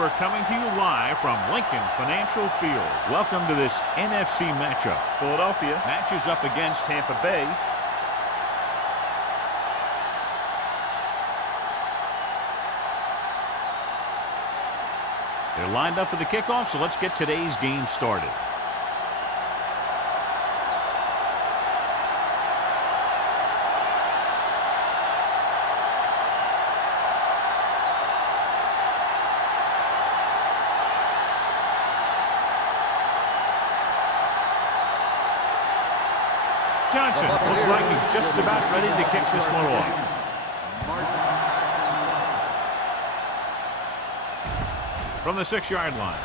we're coming to you live from Lincoln Financial Field. Welcome to this NFC matchup. Philadelphia matches up against Tampa Bay. They're lined up for the kickoff, so let's get today's game started. Johnson looks like he's just about ready to kick this one off. From the 6-yard line.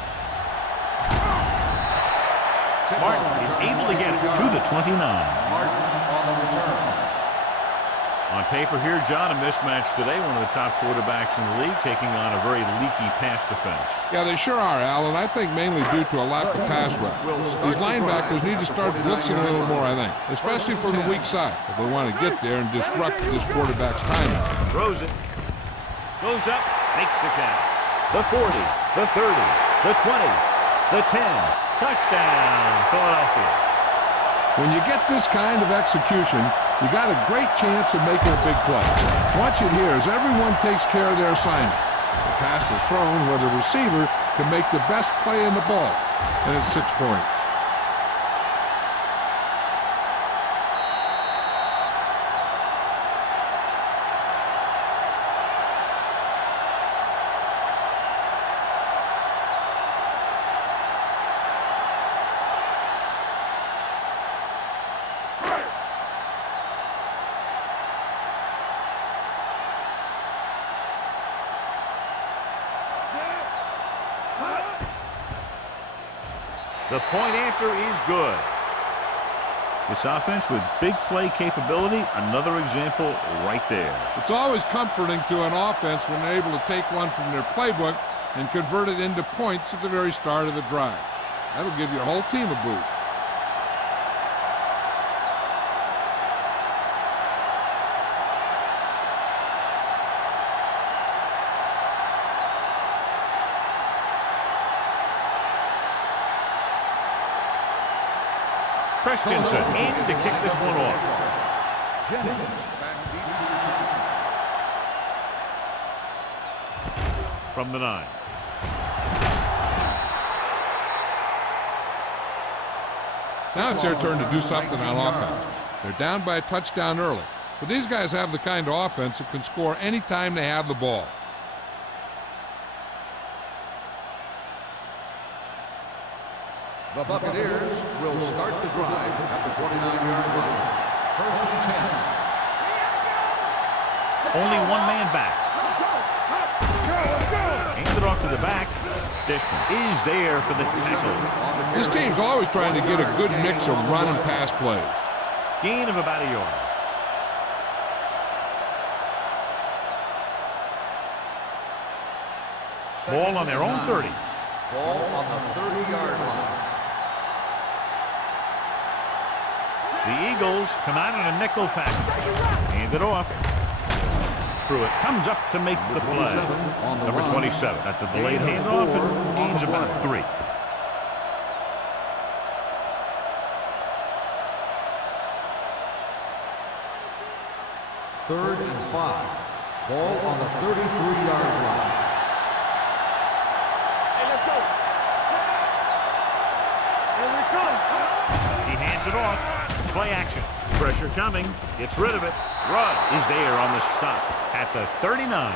Martin is able to get it to the 29. Martin on the return. On paper here, John, a mismatch today. One of the top quarterbacks in the league taking on a very leaky pass defense. Yeah, they sure are, Al, and I think mainly due to a lack of pass rush. These linebackers need to start blitzing a little more, I think, especially from the weak side, if they want to get there and disrupt this quarterback's timing. Throws it. Goes up. Makes the catch. The 40. The 30. The 20. The 10. Touchdown, Philadelphia. When you get this kind of execution, you got a great chance of making a big play. Watch it here as everyone takes care of their assignment. The pass is thrown where the receiver can make the best play in the ball, and it's 6 points. The point after is good. This offense with big play capability, another example right there. It's always comforting to an offense when they're able to take one from their playbook and convert it into points at the very start of the drive. That'll give your whole team a boost. Christensen in to kick this one off. From the 9. Now it's their turn to do something on offense. They're down by a touchdown early, but these guys have the kind of offense that can score anytime they have the ball. The Buccaneers will start the drive at the 29-yard line. 1st and 10. Only one man back. Hands it off to the back. Dishman is there for the tackle. This team's always trying to get a good mix of run and pass plays. Gain of about a yard. Ball on their own 30. Ball on the 30-yard line. The Eagles come out in a nickel package. Hand it off. Pruitt comes up to make the play. Number 27 at the delayed handoff and gains about 3. Third and 5. Ball on the 33-yard line. Hey, let's go. Here we come. He hands it off. Play action. Pressure coming. Gets rid of it. Run is there on the stop at the 39.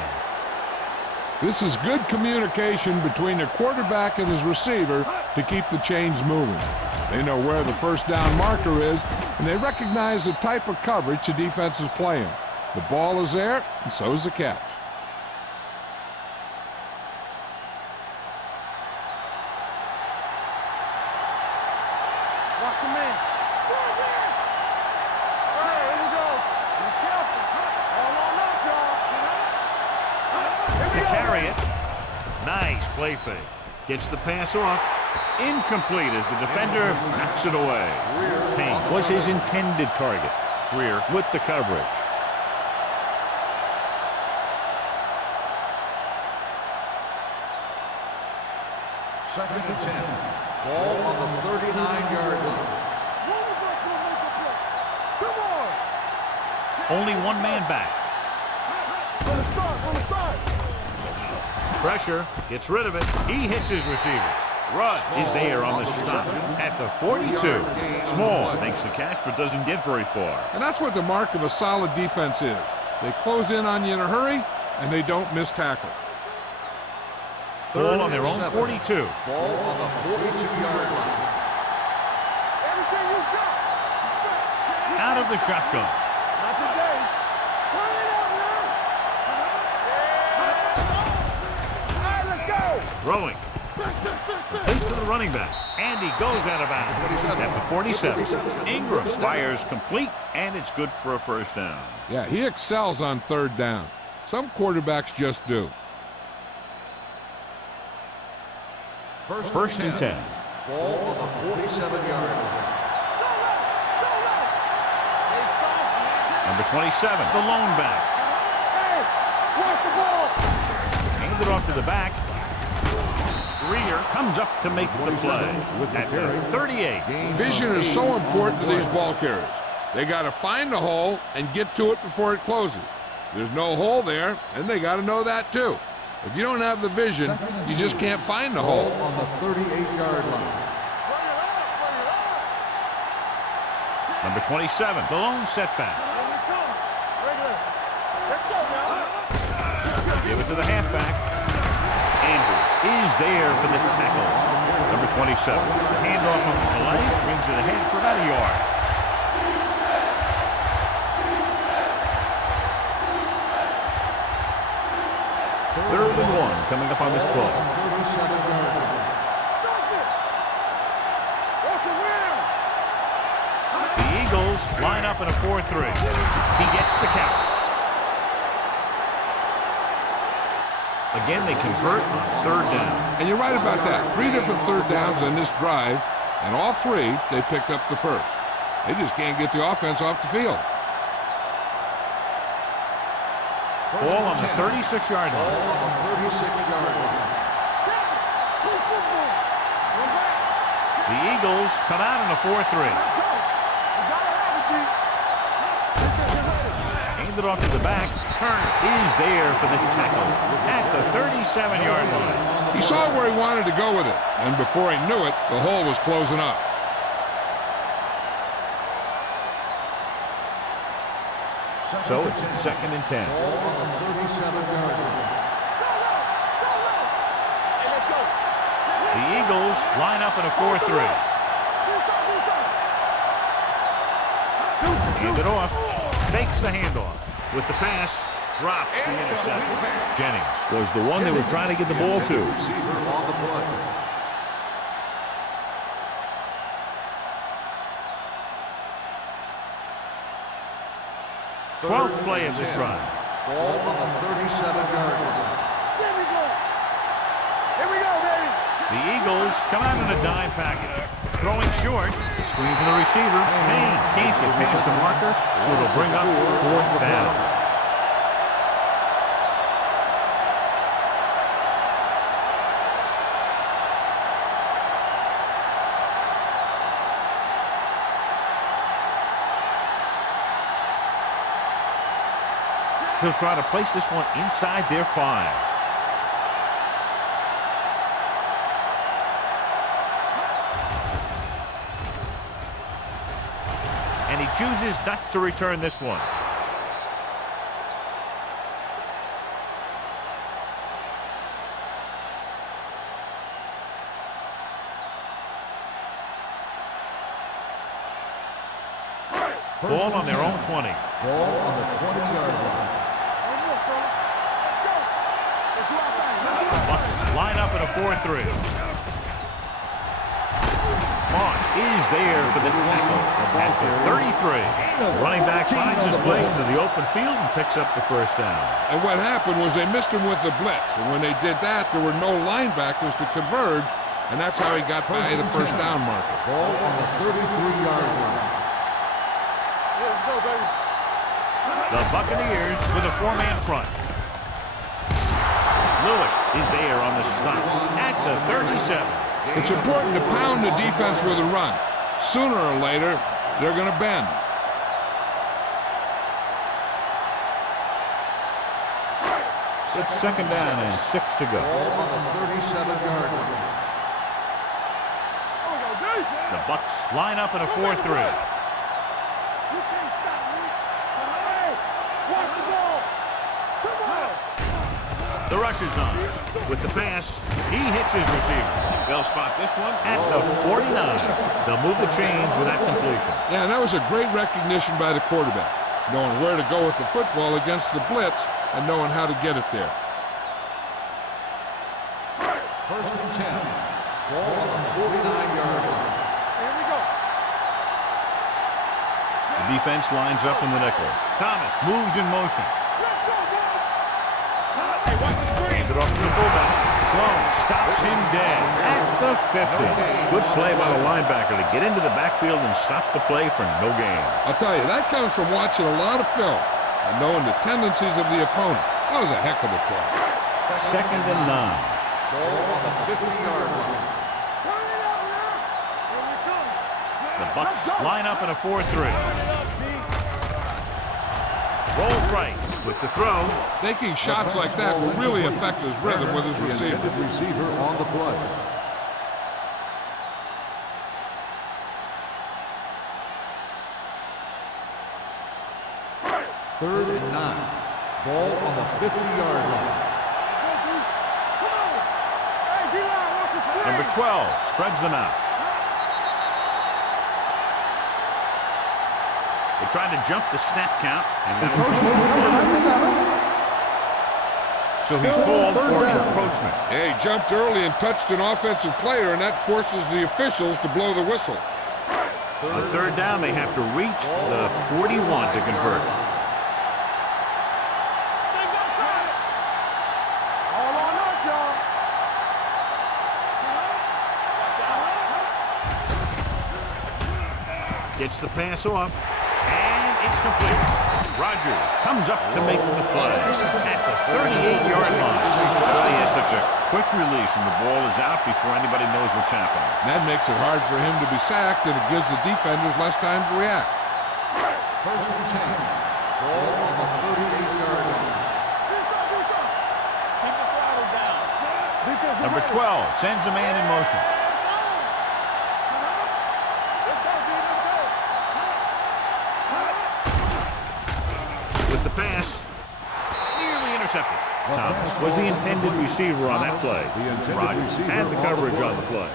This is good communication between the quarterback and his receiver to keep the chains moving. They know where the first down marker is, and they recognize the type of coverage the defense is playing. The ball is there, and so is the catch. Watch your man. Hey, here we go. Be careful. All on us, y'all. To carry it. Nice play fake. Gets the pass off. Incomplete as the defender knocks it away. Payne was his intended target. Greer with the coverage. Second and 10. Ball on the 39-yard line. Come on. Only one man back. From the start. Pressure, gets rid of it. He hits his receiver. Rudd is there on the stop at the 42. Small makes the catch but doesn't get very far. And that's what the mark of a solid defense is. They close in on you in a hurry, and they don't miss tackle. Ball on their own 42. Ball on the 42-yard line. Everything you got. Out of the shotgun. Not today. Turn it up, man. All right, let's go. Throwing. Complete to the running back. And he goes out of bounds at the 47. Ingram fires complete, and it's good for a first down. Yeah, he excels on third down. Some quarterbacks just do. First and 10. Ball on the 47-yard line. Number 27, the lone back. Hey, watch the ball. Handed off to the back. Greer comes up to make the play at the 38. Vision is so important to these ball carriers. They got to find the hole and get to it before it closes. There's no hole there, and they got to know that too. If you don't have the vision, you just can't find the hole. On the 38-yard line. Number 27, the lone setback. Let's go now. Give it to the halfback. Andrews is there for the tackle. Number 27. The handoff on the delay brings it ahead for about a yard. Third and 1 coming up on this play. 37-yard line. The Eagles line up in a 4-3. He gets the count. Again, they convert on third down. And you're right about that. 3 different third downs on this drive, and all 3, they picked up the first. They just can't get the offense off the field. Ball on the 36-yard Ball line. on the 36-yard line. The Eagles come out in a 4-3. Handed off to the back. Turner is there for the tackle at the 37-yard line. He saw where he wanted to go with it, and before he knew it, the hole was closing up. So it's second and 10. Ball on the 37-yard line. The Eagles line up in a 4-3. Handed off. Fakes the handoff. With the pass, drops the interception. Jennings was the one they were trying to get the ball to. Receiver on the play. Twelfth play of this drive. Ball on the 37-yard line. Here we go, baby. The Eagles come out in a dime package. Throwing short. The screen to the receiver. Maine can't get past the marker, so it'll bring up fourth down. He'll try to place this one inside their 5. And he chooses not to return this one. Ball on their own 20. Ball on the 20-yard line. Bucks line up in a 4-3. Moss is there for the tackle at the 33. The running back finds his way into the open field and picks up the first down. And what happened was they missed him with the blitz. And when they did that, there were no linebackers to converge, and that's how he got by the first down marker. Ball on the 33-yard line. Let's go, baby. The Buccaneers with a 4-man front. Lewis is there on the stop at the 37. It's important to pound the defense with a run. Sooner or later, they're going to bend. It's second down and 6 to go. Ball on the 37-yard line. The Bucks line up in a 4-3. You can't stop me. Hey, watch the ball. Come on. The rush is on. With the pass, he hits his receiver. They'll spot this one at the 49. They'll move the chains with that completion. Yeah, and that was a great recognition by the quarterback, knowing where to go with the football against the blitz and knowing how to get it there. First and 10. Ball on the 49-yard line. Here we go. The defense lines up in the nickel. Thomas moves in motion. Let's go, boys. Hey, watch the screen. Hand it off to the fullback. Sloan stops him dead at the 50. Good play by the linebacker to get into the backfield and stop the play for no gain. I'll tell you, that comes from watching a lot of film and knowing the tendencies of the opponent. That was a heck of a play. Second and 9. Ball on the 50-yard line. Turn it up now. Here we go. The Bucks line up in a 4-3. Turn it up, D. Rolls right with the throw. Taking shots like that will really affect his rhythm with his The receiver. intended receiver on the play. Third and 9. Ball on the 50-yard line. Come on. Hey, D-line, watch the screen. Number 12 spreads them out. They tried to jump the snap count, and that was so he's called for encroachment. Yeah, he jumped early and touched an offensive player, and that forces the officials to blow the whistle. On third down, they have to reach the 41 to convert. All on us, y'all. Gets the pass off, and it's complete. Rogers comes up to make the play at the 38-yard line. He has such a quick release, and the ball is out before anybody knows what's happening. That makes it hard for him to be sacked, and it gives the defenders less time to react. First and 10. Ball on the 38-yard line. Do something. Keep the throttle down. Defense, Number 12 sends a man in motion. Let's go, D. Let's go. With the pass, nearly intercepted. Thomas was the intended receiver on that play. Rogers had the coverage on the play.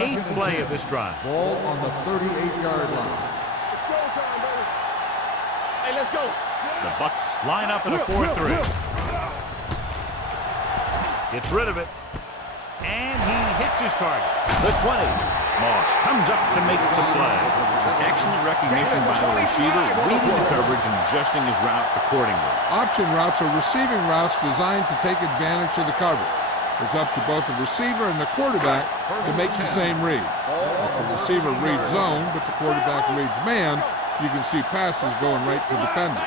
Eighth play of this drive. Ball on the 38-yard line. It's showtime, baby. Hey, let's go. The Bucks line up in a 4-3. Gets rid of it. And he hits his target. The 20. Moss comes up to make the play. Excellent recognition by the receiver, reading the coverage and adjusting his route accordingly. Option routes are receiving routes designed to take advantage of the coverage. It's up to both the receiver and the quarterback to make the same read. If the receiver reads zone, but the quarterback reads man, you can see passes going right to defender.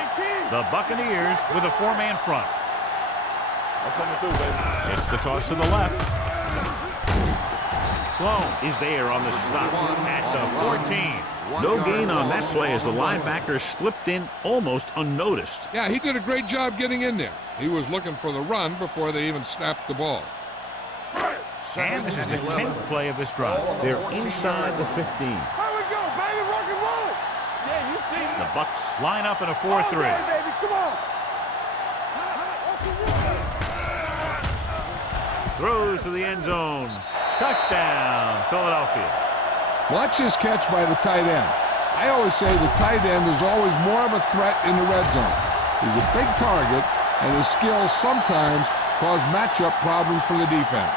The Buccaneers with a 4-man front. I'm coming through, baby. It's the toss to the left. Sloan is there on the stop at the 14. No gain on that play as the linebacker slipped in almost unnoticed. Yeah, he did a great job getting in there. He was looking for the run before they even snapped the ball. And this is the 10th play of this drive. They're inside the 15. Here we go, baby. Rock and roll. Yeah, you see. The Bucks line up in a 4-3. Okay, baby. Come on. Throws to the end zone. Touchdown, Philadelphia. Watch this catch by the tight end. I always say the tight end is always more of a threat in the red zone. He's a big target, and his skills sometimes cause matchup problems for the defense.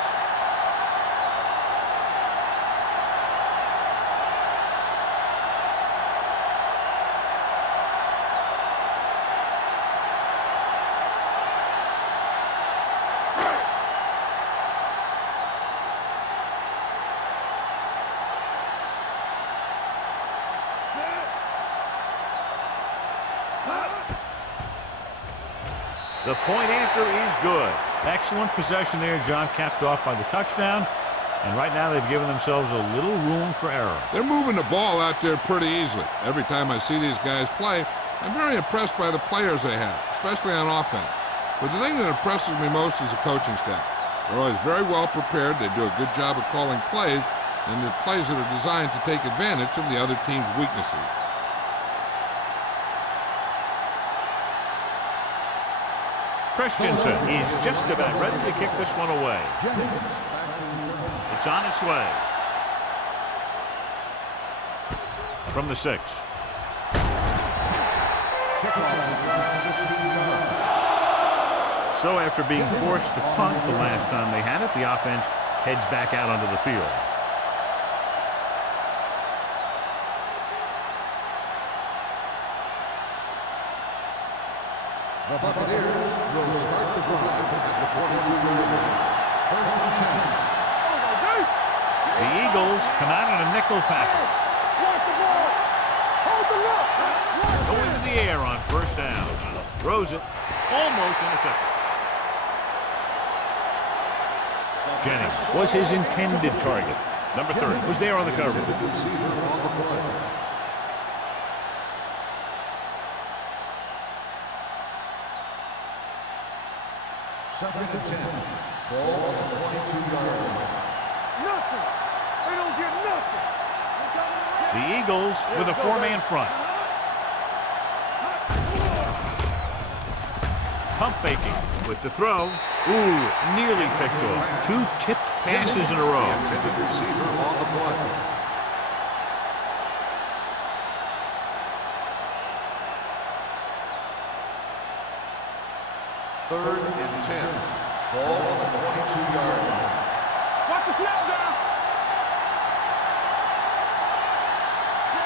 The point after is good. Excellent possession there, John, capped off by the touchdown. And right now they've given themselves a little room for error. They're moving the ball out there pretty easily. Every time I see these guys play, I'm very impressed by the players they have, especially on offense. But the thing that impresses me most is the coaching staff. They're always very well prepared. They do a good job of calling plays, and the plays that are designed to take advantage of the other team's weaknesses. Christensen is just about ready to kick this one away. It's on its way. From the 6. So after being forced to punt the last time they had it, the offense heads back out onto the field. The Buccaneers will start the drive at the 42-yard line. First and 10. The Eagles come out in a nickel package. Watch the ball. Hold the look. Go into the air on first down. Throws it. Almost intercepted. Jennings was his intended target. Number 30 was there on the coverage. Second and 10. Ball on the 22-yard line. Nothing. They don't get nothing. The Eagles with a 4-man front. Pump faking with the throw. Ooh, nearly picked off. 2 tipped passes in a row. Intended receiver on the play. Third and 10. Ball on the 22-yard line. Watch the snap down.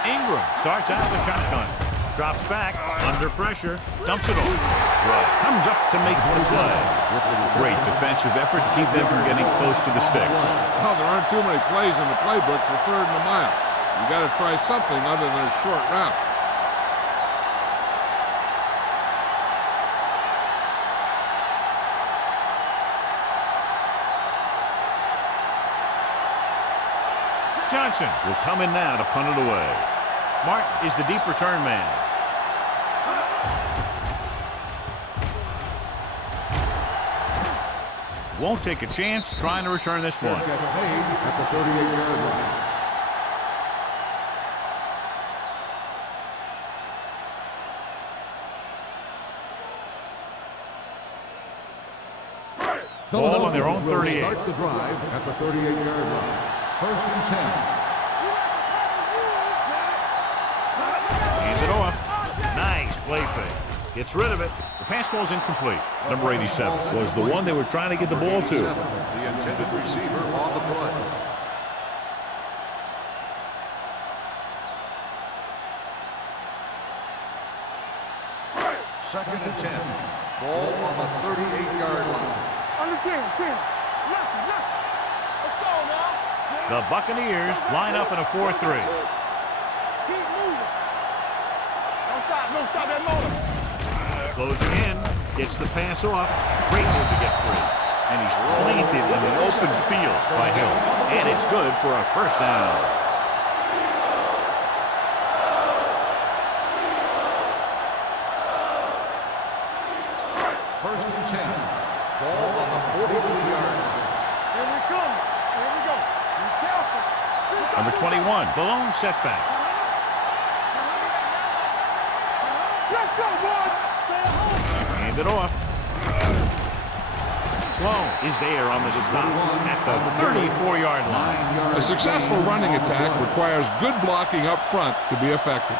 Ingram starts out with a shotgun. Drops back, under pressure, dumps it off. Rowe comes up to make the play. Great defensive effort to keep them from getting close to the sticks. Well, there aren't too many plays in the playbook for 3rd and a mile. You got to try something other than a short route. Johnson will come in now to punt it away. Martin is the deep return man. Won't take a chance trying to return this one. Gets made at the 38-yard line. Ball on their own 38. Start the drive at the 38-yard line. First and 10. Hands it off. Nice play fake. Gets rid of it. The pass falls incomplete. Number 87 was the one they were trying to get the ball to. The intended receiver on the play. Second and 10. Ball on the 38-yard line. Under 10. Nothing. Let's go now. The Buccaneers line up in a 4-3. Keep moving. Don't stop that motor. Closing in, gets the pass off. Great move to get free. And he's planted in the open field by Hill. And it's good for a first down. First and 10. Ball on the 43-yard line. Here we come. Here we go. Be careful. Number 21, the lone setback. Let's go, boys. Stay at home. Hand it off. Sloan is there on the stop at the 34-yard line. A successful running attack requires good blocking up front to be effective.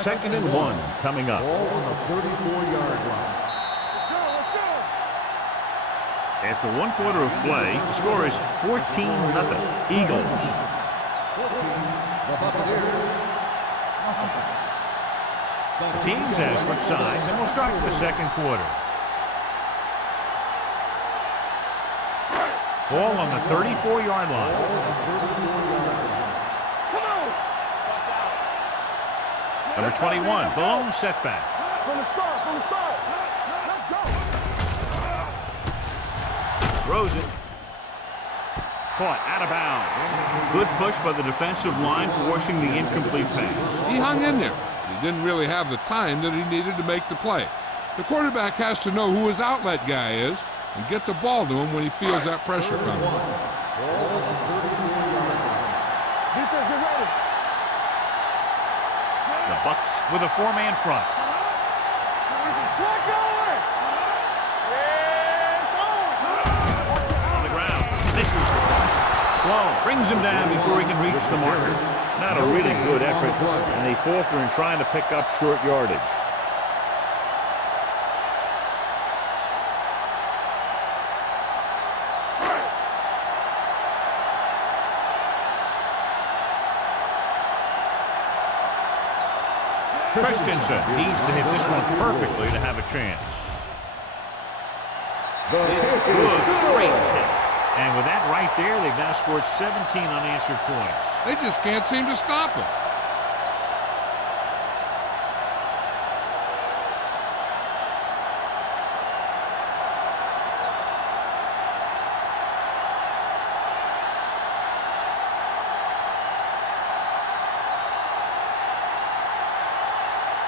Second and 1 coming up. Ball on the 34-yard line. Let's go. After 1 quarter of play, the score is 14-0. Eagles. 14. The Buccaneers. The teams have switched sides, and we'll start the second quarter. Ball on the 34-yard line. Come on. Number 21, the lone setback. From the start, from the start. Let's go. Throws it. Caught out of bounds. Good push by the defensive line, forcing the incomplete pass. He hung in there. He didn't really have the time that he needed to make the play. The quarterback has to know who his outlet guy is and get the ball to him when he feels that pressure coming. Defense, get ready. The Bucks with a four-man front. Slide going. On the ground. Misses the pass. Sloan brings him down before he can reach the marker. Not a really good effort, and they falter in trying to pick up short yardage. Christensen needs to hit this one perfectly to have a chance. It's good. Great kick. And with that right there, they've now scored 17 unanswered points. They just can't seem to stop him.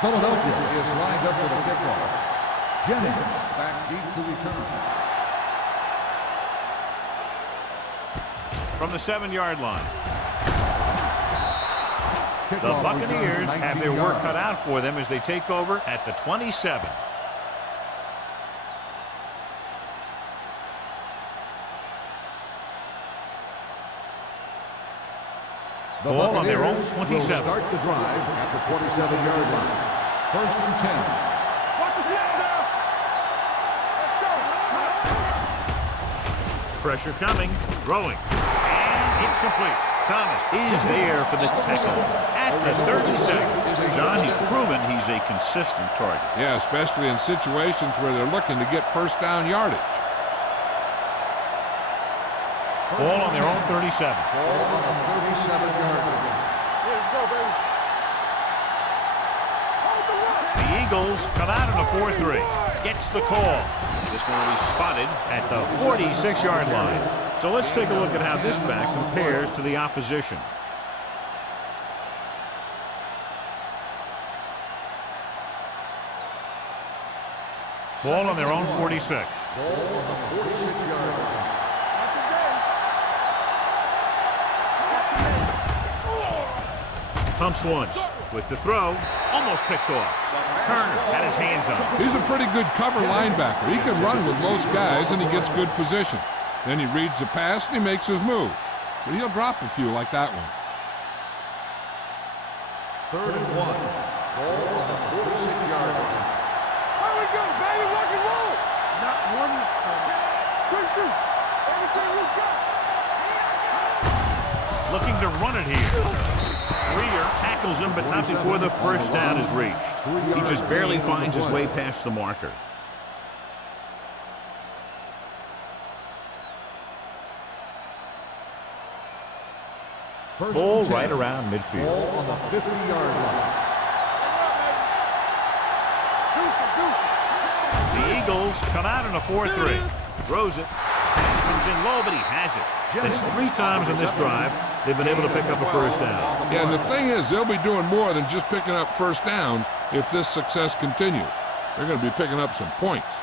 Philadelphia is lined up for the kickoff. Jennings back deep to return. From the 7-yard line. The Kickoff Buccaneers return, have 19 their work yards. cut out for them as they take over at the 27. The Ball on their own Buccaneers 27. will start the drive at the 27-yard line. First and 10. Watch the snap now. Let's go. Pressure coming. Throwing. And it's complete. Thomas is there for the tackle at the 37. John, he's proven he's a consistent target. Yeah, especially in situations where they're looking to get first down yardage. Ball on their own 37. Ball on the 37-yard line. Here we go, baby. Hold the rock. The Eagles come out in a 4-3. Gets the call. This one will be spotted at the 46-yard line. So let's take a look at how this back compares to the opposition. Ball on their own 46. Ball on the 46-yard line. Pumps once. With the throw. Almost picked off. Turner had his hands on it. He's a pretty good cover linebacker. He can run with most guys, and he gets good position. Then he reads the pass, and he makes his move. But he'll drop a few like that one. 3rd and 1. Ball on the 46-yard line. Here we go, baby. Rock and roll. Not one. Good shoot. Everything we got. Looking to run it here. Greer tackles him, but not before the first down is reached. He just barely finds his way past the marker. Ball right around midfield. Ball on the 50-yard line. The Eagles come out in a 4-3. Throws it. Pass comes in low, but he has it. That's 3 times in this drive they've been able to pick up a first down. Yeah, and the thing is, they'll be doing more than just picking up first downs if this success continues. They're going to be picking up some points.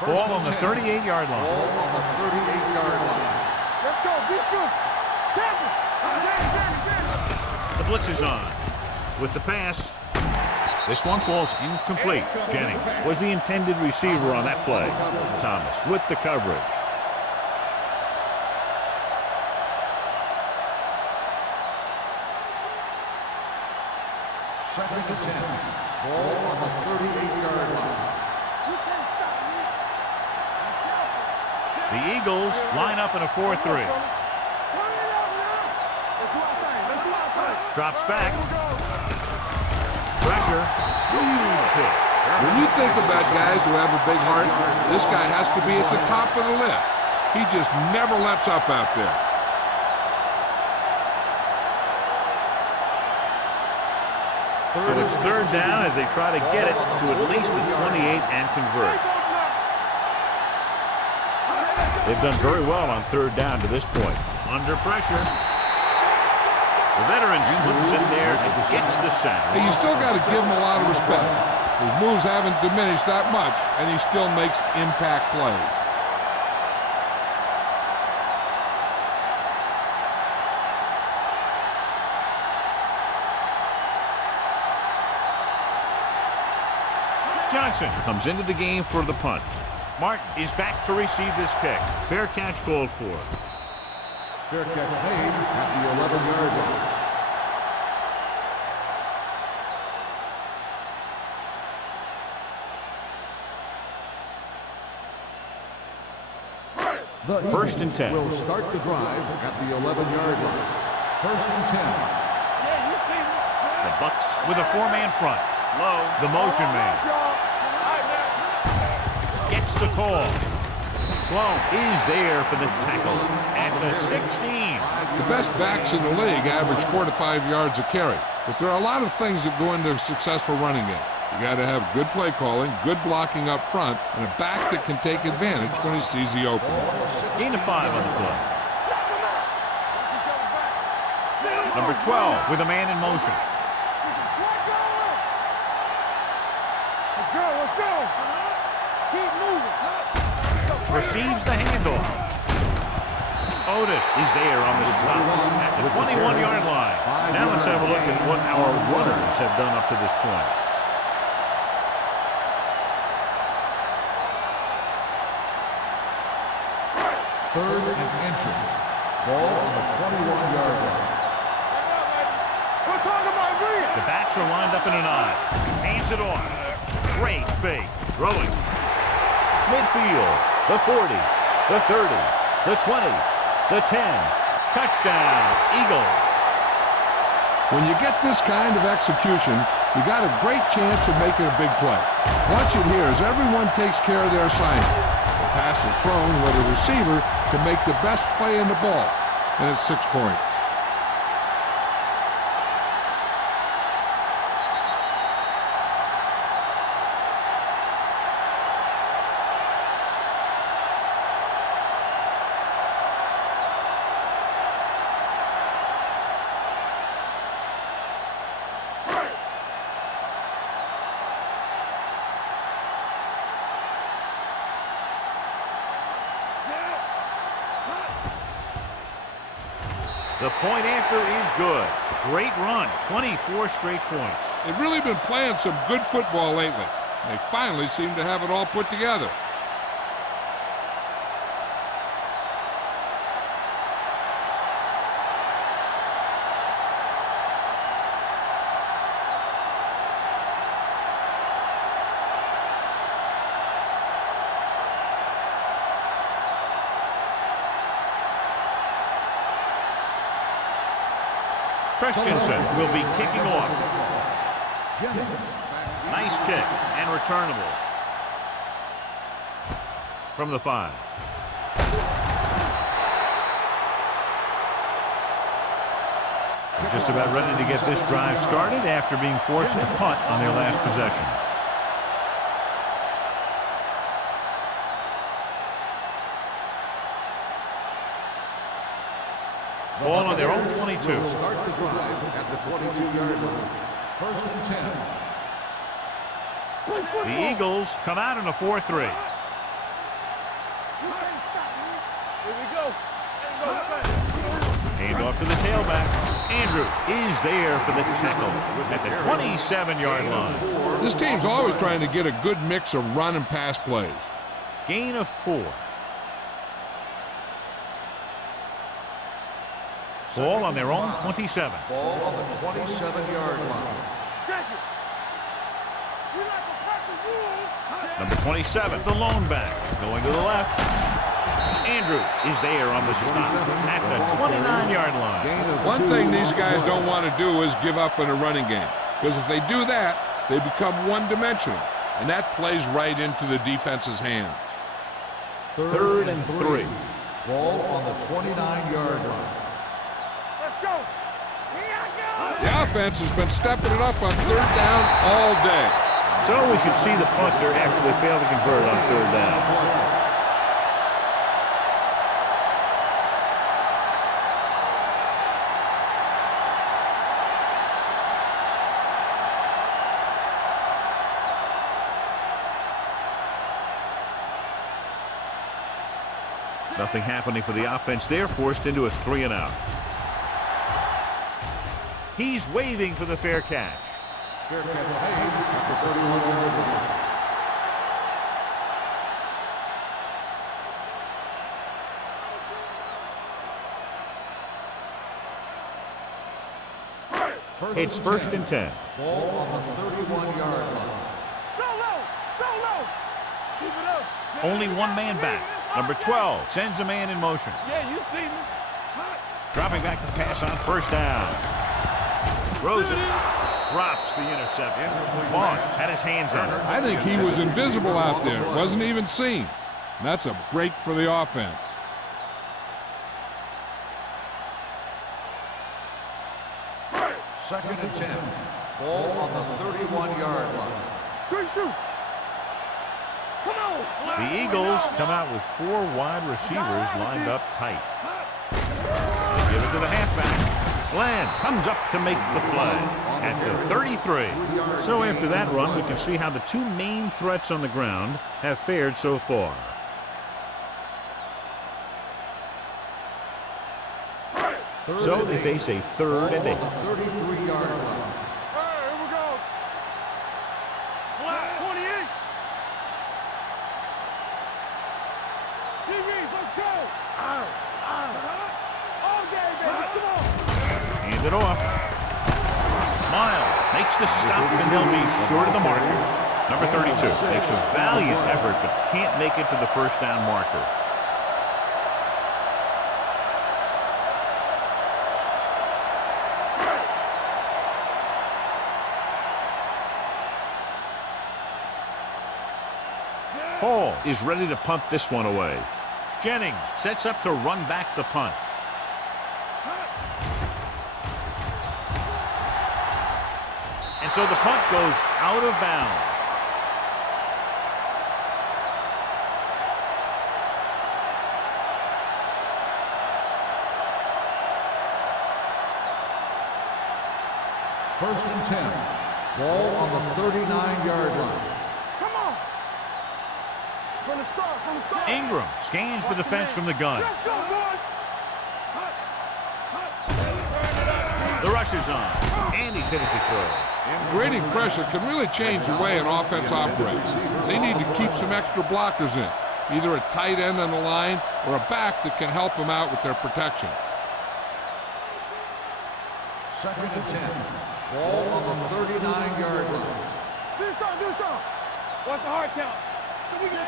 Ball on the 38-yard Ball line. on the 38-yard line. Let's go. Be good. Tackle. The blitz is on. With the pass. This one falls incomplete. Jennings was the intended receiver on that play. Thomas with the coverage. Second and 10. Ball on the 38-yard line. The Eagles line up in a 4-3. Drops back. Pressure. Huge hit. When you think about guys who have a big heart, this guy has to be at the top of the list. He just never lets up out there. So it's third down as they try to get it to at least the 28 and convert. They've done very well on third down to this point. Under pressure. The veteran slips in there and gets the sack. Hey, you still got to give him a lot of respect. His moves haven't diminished that much, and he still makes impact plays. Johnson comes into the game for the punt. Martin is back to receive this kick. Fair catch called for. Fair catch made at the 11-yard line. First and 10. Will start the drive at the 11-yard line. First and 10. The Bucks with a four-man front. Low, the motion man. Gets the call. Sloan is there for the tackle at the 16. The best backs in the league average 4 to 5 yards a carry. But there are a lot of things that go into a successful running game. You got to have good play calling, good blocking up front, and a back that can take advantage when he sees the opening. Gain of 5 on the play. Number 12 with a man in motion. Let's go. Keep moving. Receives the handoff. Otis is there on the stop at the 21-yard line. Now let's have a look at what our runners have done up to this point. Third and inches. Ball on the 21-yard line. We're talking about me. The backs are lined up in an eye. Hands it off. Great fake. Throwing. Midfield. The 40. The 30. The 20. The 10. Touchdown. Eagles. When you get this kind of execution, you got a great chance of making a big play. Watch it here as everyone takes care of their assignment. The pass is thrown where the receiver can make the best play in the ball, and it's 6 points. The point after is good. Great run. 24 straight points. They've really been playing some good football lately. They finally seem to have it all put together. Christensen will be kicking off. Nice kick and returnable. From the 5. Just about ready to get this drive started after being forced to punt on their last possession. Ball on their own 22. Start the drive at the 22-yard line. First and 10. The Eagles come out in a 4-3. Here we go. Hand off to the tailback. Andrews is there for the tackle at the 27-yard line. This team's always trying to get a good mix of run and pass plays. Gain of 4. Ball on their own 27. Ball on the 27-yard line. Check it. We like to practice rules. Number 27, the lone back. Going to the left. Andrews is there on the stop at the 29-yard line. One thing these guys don't want to do is give up in a running game. Because if they do that, they become one-dimensional. And that plays right into the defense's hands. Third and 3. Ball on the 29-yard line. Let's go. Here I go. The offense has been stepping it up on third down all day. So we should see the punter after they fail to convert on third down. Nothing happening for the offense. They're forced into a 3-and-out. He's waving for the fair catch. Fair catch made at the 31-yard line. It's first and 10. Ball on the 31-yard line. Go low! Go low! Keep it up! Only one man back. Number 12 sends a man in motion. Yeah, you see me. Dropping back to pass on first down. Rosen drops the interception. Moss had his hands on it. I think he was invisible out there. Wasn't even seen. And that's a break for the offense. Second and 10. Ball on the 31-yard line. Good shoot. Come on. The Eagles come out with 4 wide receivers lined up tight. They give it to the halfback. Bland comes up to make the play at the 33. So after that run, we can see how the 2 main threats on the ground have fared so far. So they face a 3rd and 8. 33-yard line. Here we go. 28. TVs, let's go. All day, baby. Come on. Hand it off. Miles makes the stop, and they'll be short of the marker. Number 32 makes a valiant effort, but can't make it to the first down marker. Hall is ready to punt this one away. Jennings sets up to run back the punt. And so the punt goes out of bounds. First and 10. Ball on the 39-yard line. Come on. From the start. Ingram scans the defense from the gun. Let's go, boys. The rush is on, and he's hit as he throws. Grading pressure can really change the way an offense operates. They need to keep some extra blockers in, either a tight end on the line or a back that can help them out with their protection. Second and 10. Ball on the 39-yard line. Do something. What's the hard count?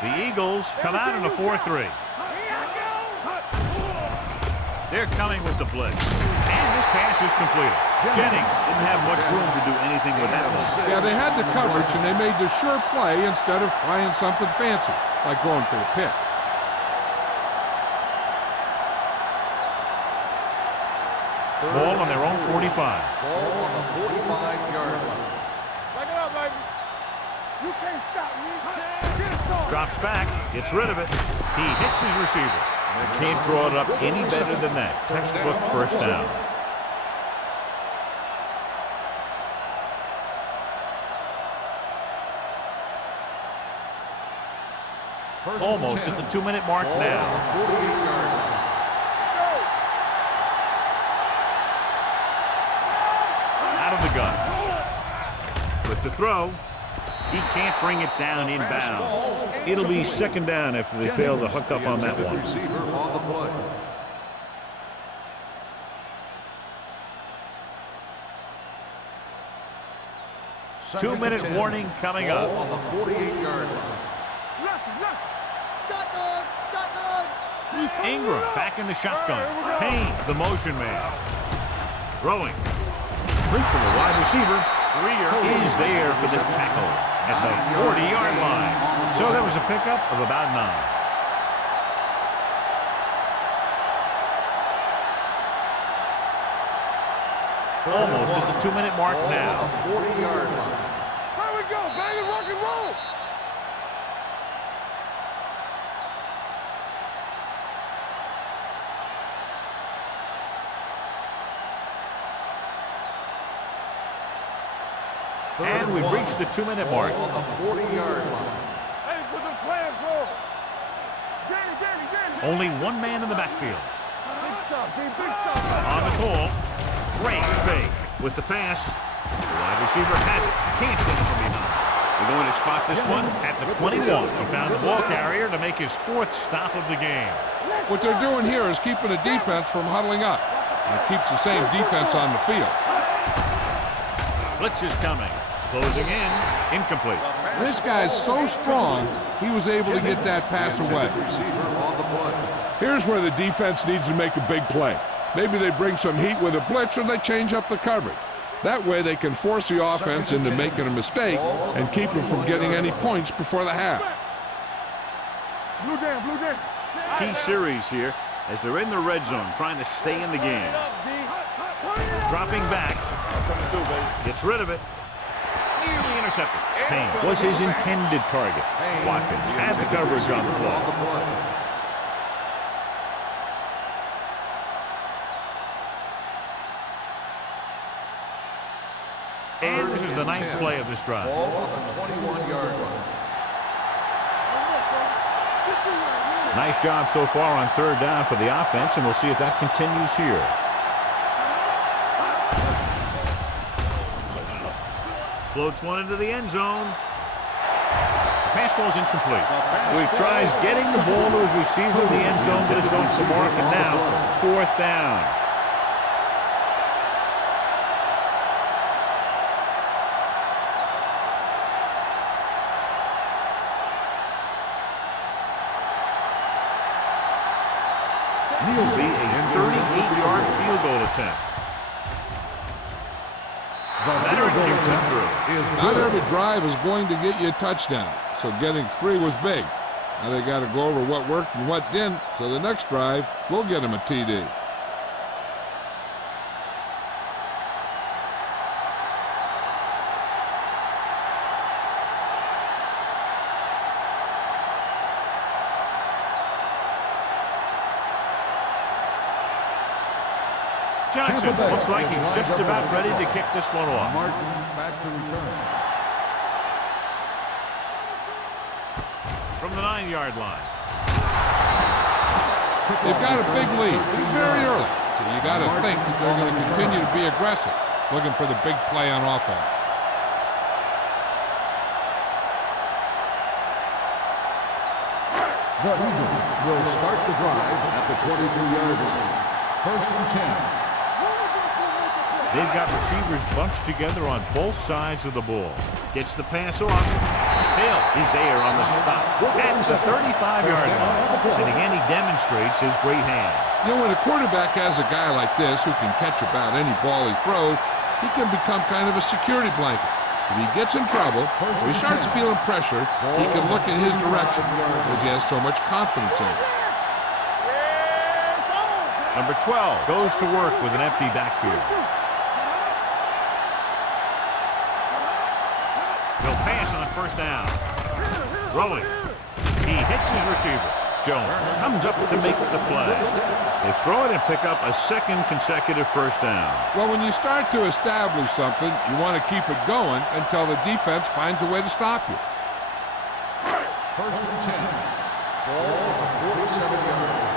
The Eagles come out in a 4-3. They're coming with the blitz. And this pass is completed. Jennings didn't have much room to do anything with that one. Yeah, they had the coverage, and they made the sure play instead of trying something fancy, like going for the pick. Ball on their own 45. Ball on the 45-yard line. Back it up, baby. You can't stop me. Get it started. Drops back, gets rid of it. He hits his receiver. Can't draw it up any better than that. Textbook first down. Almost at the 2-minute mark now. 48-yard line. Out of the gun. With the throw, he can't bring it down inbounds. It'll be second down after they fail to hook up on that one. Receiver on the play. Second and 2-minute 10. warning coming Ball up. on the 48-yard line. Shotgun. Ingram back in the shotgun. Payne, the motion man. Throwing. Free from the wide receiver. Greer is there for the tackle at the 40-yard line. So that was a pickup of about 9. Almost at the 2-minute mark now. 40-yard line. Here we go, baby, rock and roll. And we've reached the 2-minute mark. On the 40-yard line. Hey, put them plans on. Danny. Only one man in the backfield. Big stuff, big stuff. On the call. Great fake. With the pass. The wide receiver has it. Can't get it from behind. We're going to spot this one at the 21. He found the ball carrier to make his 4th stop of the game. What they're doing here is keeping the defense from huddling up. And it keeps the same defense on the field. Blitz is coming. Closing in. Incomplete. This guy's so strong, he was able to get that pass away. Receiver on the play. Here's where the defense needs to make a big play. Maybe they bring some heat with a blitz or they change up the coverage. That way they can force the offense into making a mistake and keep them from getting any points before the half. Blue down. Key series here as they're in the red zone trying to stay in the game. Dropping back. Gets rid of it. Nearly intercepted. Payne was his intended target. Watkins has the coverage on the play. And this is the 9th play of this drive. Ball on the 21-yard line. Nice job so far on 3rd down for the offense, and we'll see if that continues here. Floats one into the end zone. The pass falls incomplete. So he tries getting the ball to his receiver in the end zone, but it's off the mark, and now 4th down. This will be a 38-yard field goal attempt. Veteran kicks it through. Not every drive is going to get you a touchdown, so getting 3 was big. Now they got to go over what worked and what didn't, so the next drive will get them a TD. Johnson looks like he's just about ready to kick this one off. Martin back to return. From the 9-yard line. They've got a big lead. It's very early, so you got to think that they're going to continue to be aggressive, looking for the big play on offense. The Eagles will start the drive at the 23-yard line. 1st and 10. They've got receivers bunched together on both sides of the ball. Gets the pass off. Hill is there on the stop. At the 35-yard line. And again, he demonstrates his great hands. You know, when a quarterback has a guy like this who can catch about any ball he throws, he can become kind of a security blanket. If he gets in trouble, if he starts feeling pressure, he can look in his direction because he has so much confidence in it. Number 12 goes to work with an empty backfield. He'll pass on 1st down. Rolling. He hits his receiver. Jones comes up to make the play. They throw it and pick up a 2nd consecutive 1st down. Well, when you start to establish something, you want to keep it going until the defense finds a way to stop you. 1st and 10. Ball on the 47-yard line.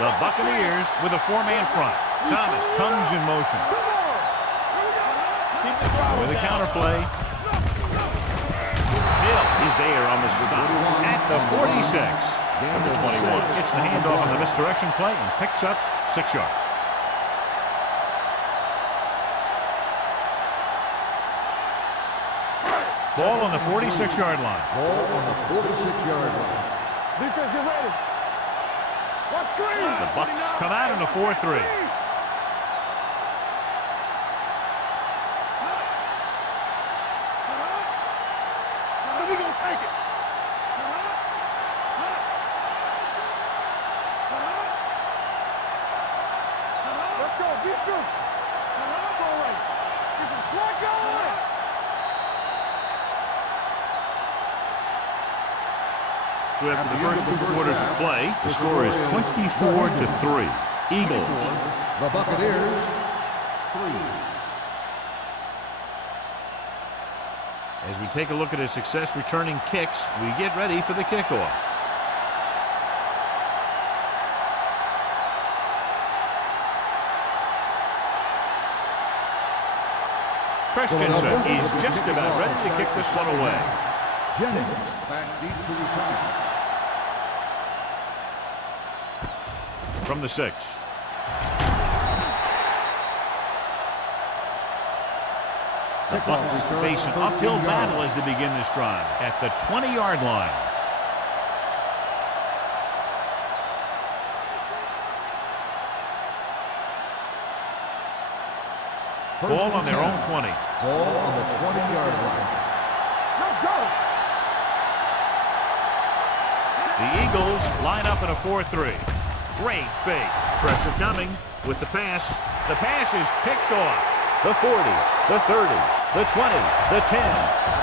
The Buccaneers with a 4-man front. Thomas comes in motion. With a counterplay. Hill is there on the stop at the 46. Number 21 gets the handoff on the misdirection play and picks up 6 yards. Ball on the 46-yard line. Ball on the 46-yard line. Defense, get ready. Watch screen. The Bucs come out in a 4-3. We gonna take it. So after the first 2 quarters of play, the score is 24-3. Eagles. The Buccaneers, 3. As we take a look at his success returning kicks, we get ready for the kickoff. Christensen is just about ready to kick this one away. Jennings back deep to return. From the 6. The Bucs face an uphill battle as they begin this drive at the 20-yard line. Ball on their own 20. Ball on the 20-yard line. Let's go. The Eagles line up in a 4-3. Great fake. Pressure coming with the pass. The pass is picked off. The 40, the 30, the 20, the 10.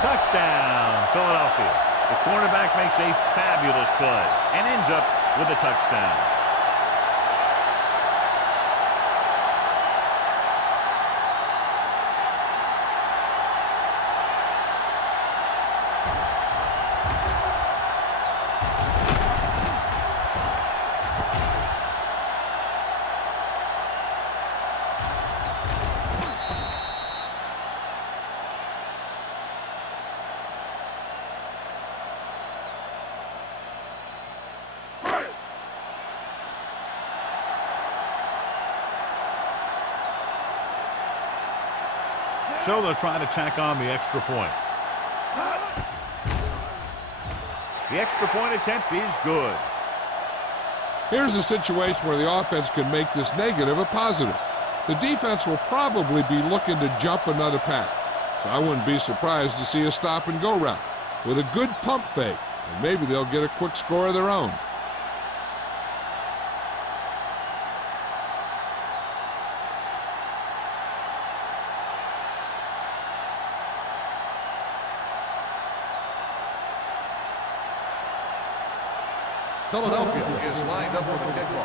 Touchdown, Philadelphia. The cornerback makes a fabulous play and ends up with a touchdown. So they'll try to tack on the extra point. The extra point attempt is good. Here's a situation where the offense can make this negative a positive. The defense will probably be looking to jump another pack, so I wouldn't be surprised to see a stop-and-go route with a good pump fake, and maybe they'll get a quick score of their own. Philadelphia is lined up for the kickoff.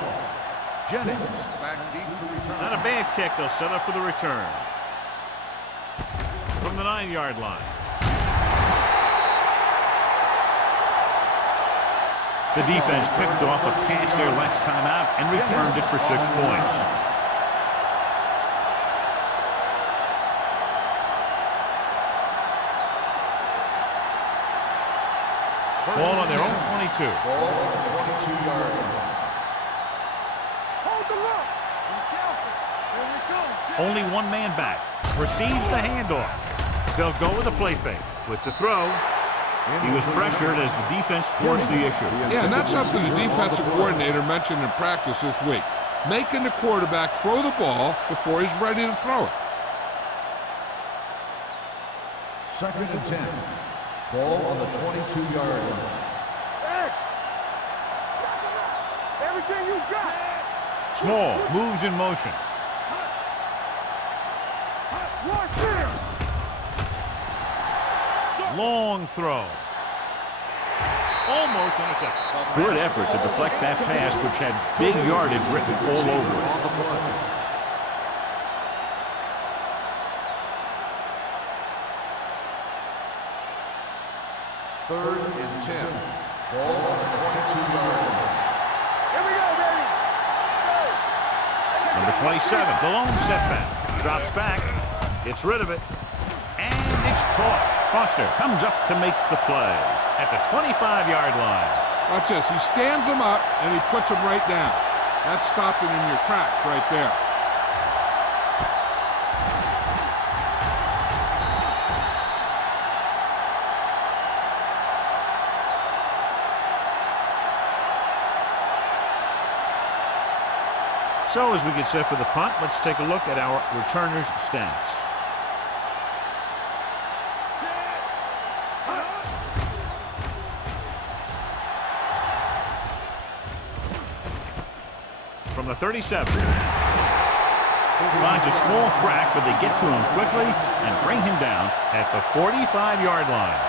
Jennings back deep to return. Not a bad kick. They'll set up for the return. From the 9-yard line. The defense picked off a pass their last time out and returned it for 6 points. Ball on their own 22. Ball on the 22-yard line. Hold the look. Be careful. Here we go. Only one man back. Receives the handoff. They'll go with a play fake. With the throw, he was pressured as the defense forced the issue. Yeah, and that's something the defensive coordinator mentioned in practice this week. Making the quarterback throw the ball before he's ready to throw it. 2nd and 10. Ball on the 22-yard line. X. Everything you got. Small moves in motion. Watch here. Long throw. Almost intercepted. Good effort to deflect that pass, which had big yardage written all over it. On the play. Third and 10. Ball on the 22-yard line. Here we go, baby. Number 27, the lone setback. Drops back, gets rid of it, and it's caught. Foster comes up to make the play at the 25-yard line. Watch this. He stands him up, and he puts him right down. That's stopping in your tracks right there. So as we get set for the punt, let's take a look at our returners' stats. From the 37. Finds a small crack, but they get to him quickly and bring him down at the 45-yard line.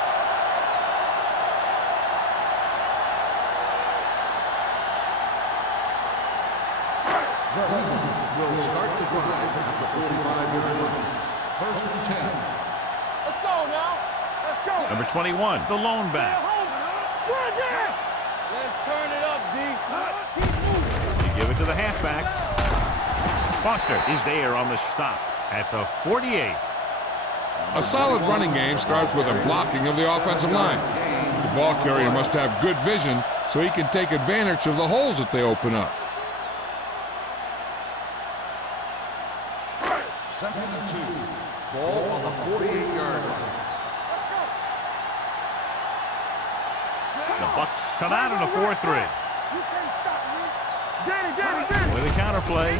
The Eagles will start the drive at the 45-yard line. First and 10. Let's go now. Let's go. Number 21, the lone back. Let's turn it up, D. Keep moving. You give it to the halfback. Foster is there on the stop at the 48. A solid running game starts with a blocking of the offensive line. The ball carrier must have good vision so he can take advantage of the holes that they open up. Second and 2. Ball on the 48-yard line. The Bucks come out in a 4-3. You can't stop me. Get it. With a counterplay.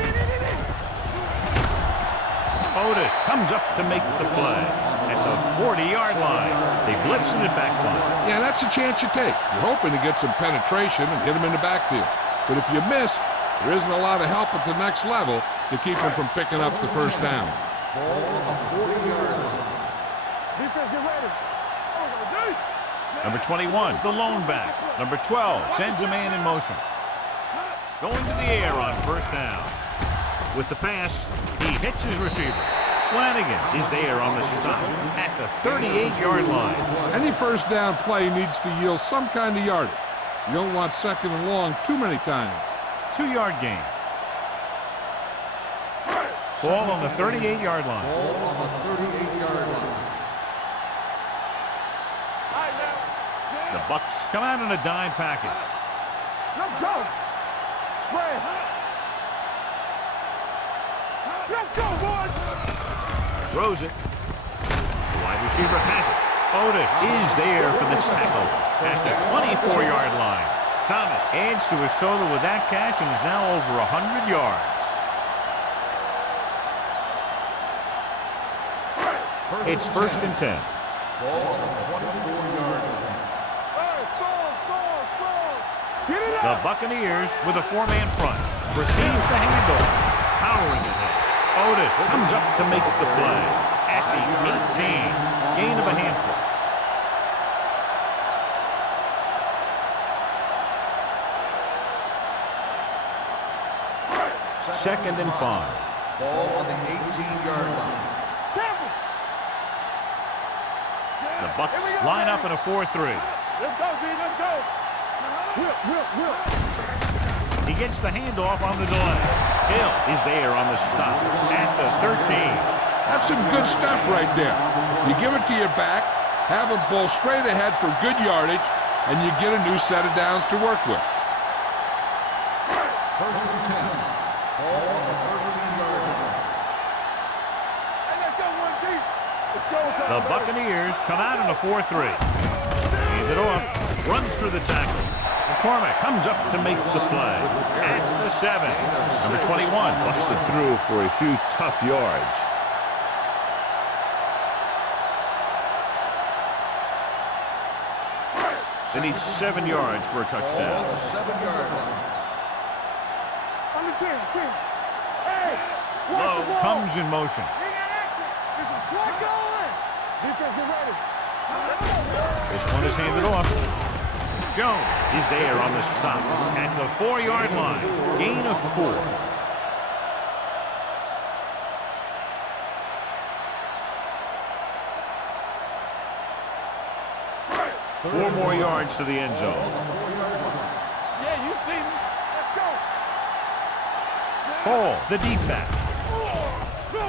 Otis comes up to make the play at the 40-yard line. They blitzing it back fine. Yeah, that's a chance you take. You're hoping to get some penetration and get him in the backfield. But if you miss, there isn't a lot of help at the next level to keep him from picking up the first down. Ball on the 40-yard line. Defense, get ready. Number 21, the lone back. Number 12 sends a man in motion. Going to the air on first down. With the pass, he hits his receiver. Flanagan is there on the stop at the 38-yard line. Any first down play needs to yield some kind of yardage. You don't want second and long too many times. 2-yard gain. Ball on the 38-yard line. Ball on the 38-yard line. The Bucks come out in a dime package. Let's go. Spread. Let's go, boys. Throws it. The wide receiver has it. Otis is there for the tackle at the 24-yard line. Thomas adds to his total with that catch and is now over 100 yards. It's first and 10. Ball on the 24-yard line. The Buccaneers with a 4-man front. Receives the handoff. Powering ahead. Otis comes up to make the play at the 18. Gain of a handful. Second and 5. Ball on the 18-yard line. The Bucks line up in a 4-3. Let's go, D. Let's go. Whip. He gets the handoff on the delay. Hill is there on the stop at the 13. That's some good stuff right there. You give it to your back, have him pull straight ahead for good yardage, and you get a new set of downs to work with. First and 10. Ball on the 13-yard line. Hey, let's go, 1 deep. It's showtime, The baby. Buccaneers come out in a 4-3. Hand it off. Runs through the tackle. McCormick comes up to make the play at the 7. Number 21 busted through for a few tough yards. They need 7 yards for a Ball on touchdown. the 7-yard line. Under 10. Hey, watch Lowe the ball. comes in motion. We got action. There's a slot going. Defense, get ready. This one is handed off. Jones is there on the stop at the 4-yard line. Gain of 4. Four more yards to the end zone. Yeah, you see me. Let's go. Hall, the deep back, Go.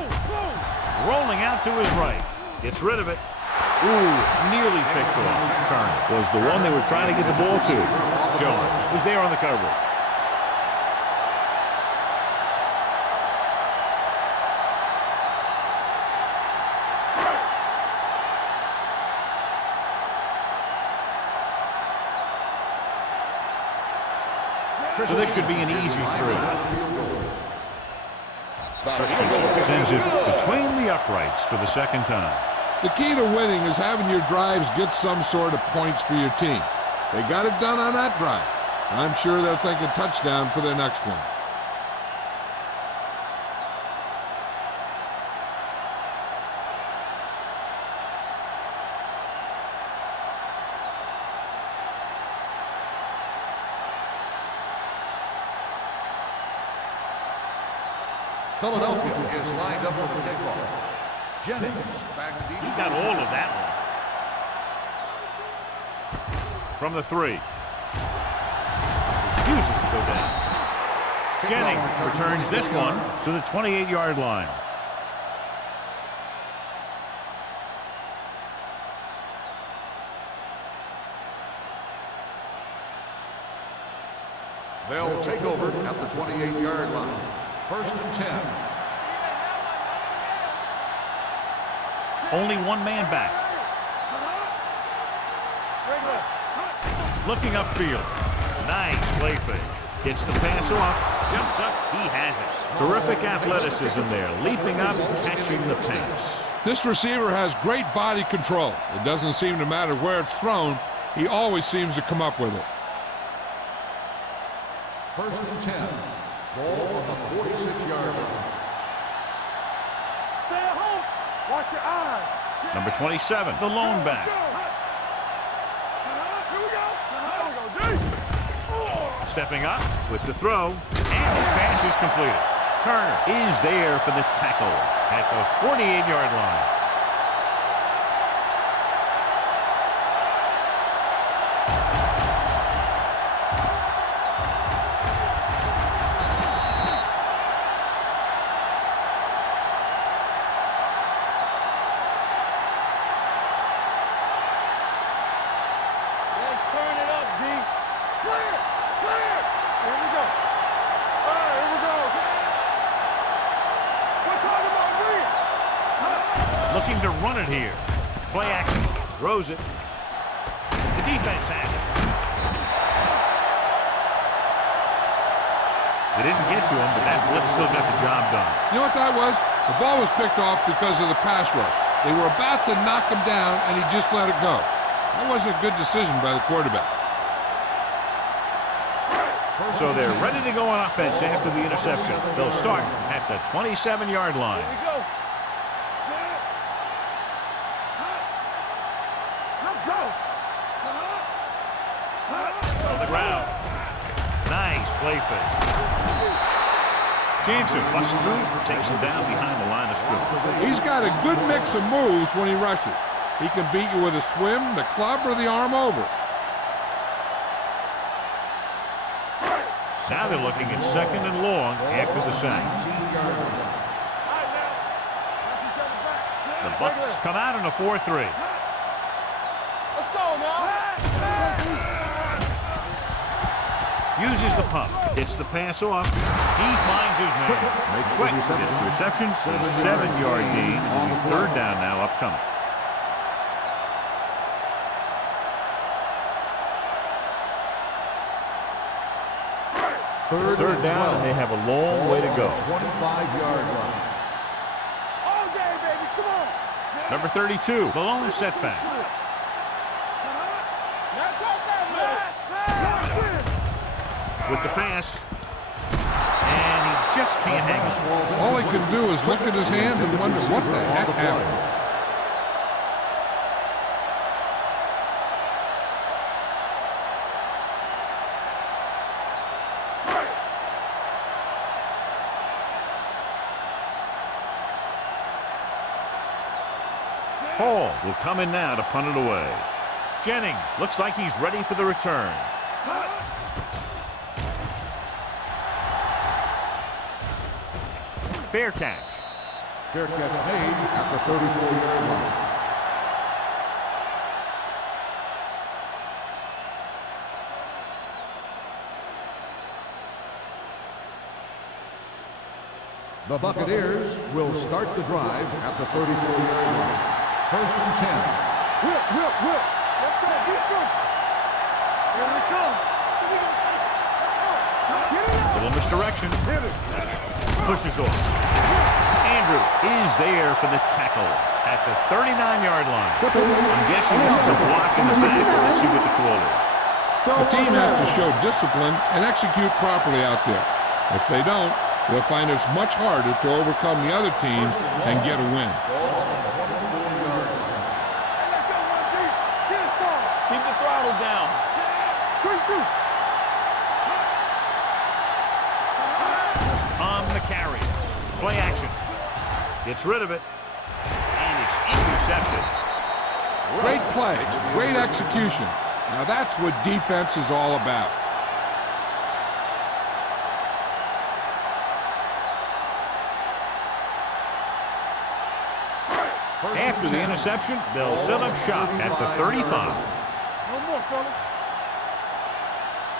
rolling out to his right. Gets rid of it. Ooh, nearly picked off. Turner was the one they were trying to get the ball to. Jones was there on the coverage. So this should be an easy throw. Christensen sends it between the uprights for the second time. The key to winning is having your drives get some sort of points for your team. They got it done on that drive. I'm sure they'll think a touchdown for their next one. Philadelphia is lined up for the kickoff. Jennings back deep. He got all of that one. From the 3. Refuses to go down. Jennings returns this one to the 28-yard line. They'll take over at the 28-yard line. 1st and 10. Only one man back. Looking upfield. Nice play fake. Gets the pass off. Jumps up. He has it. Terrific athleticism there. Leaping up, catching the pass. This receiver has great body control. It doesn't seem to matter where it's thrown. He always seems to come up with it. 1st and 10. Ball on the 46-yard line. Stay at home. Watch your eyes. Number 27, the lone back. Here we go. Stepping up with the throw, and his pass is completed. Turner is there for the tackle at the 48-yard line. Looking to run it here. Play action. Throws it. The defense has it. They didn't get to him, but that blitz still got the job done. You know what that was? The ball was picked off because of the pass rush. They were about to knock him down, and he just let it go. That wasn't a good decision by the quarterback. So they're ready to go on offense after the interception. They'll start at the 27-yard line. Play fake. Jansen busts through, takes him down behind the line of scrimmage. He's got a good mix of moves when he rushes. He can beat you with a swim, the club, or the arm over. Now they're looking at 2nd and long after the sack. The Bucks come out in a 4-3. Let's go now. Uses the pump. Gets the pass off. He finds his man. Quick gets the reception. A 7-yard gain. It'll be 3rd down now upcoming. It's 3rd down, and they have a long way to go. 25-yard line. All day, baby. Come on. Number 32, the lone setback. With the pass, and he just can't hang his ball. All he can do is look at his hands and wonder what the heck happened. Hall will come in now to punt it away. Jennings looks like he's ready for the return. Fair catch. Fair catch made at the 34-yard line. The Buccaneers will start the drive at the 34-yard line. 1st and 10. Whip. Let's go. Get through. Here we go. Little misdirection. Pushes off. Andrews is there for the tackle at the 39-yard line. I'm guessing this is a block in the physical. Let's see what the call is. The team has to show discipline and execute properly out there. If they don't, they'll find it's much harder to overcome the other teams and get a win. Keep the throttle down. On the carry. play action. Gets rid of it. And it's intercepted. Great play, great execution. Now that's what defense is all about. After the interception, they'll set up shop at the 35. No more, fella.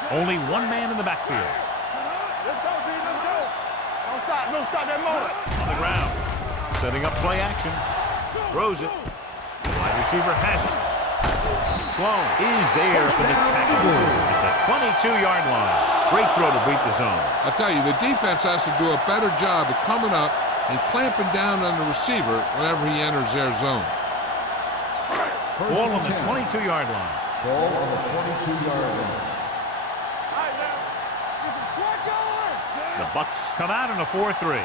Only one man in the backfield. Let's go, D. Let's go. Don't stop that motor. On the ground. Setting up play action. Throws it. Wide receiver has it. Sloan is there for the tackle at the 22-yard line. Great throw to beat the zone. I'll tell you, the defense has to do a better job of coming up and clamping down on the receiver whenever he enters their zone. Ball on the 22-yard line. Ball on the 22-yard line. All right, now. Get some slack going. The Bucks come out in a 4-3.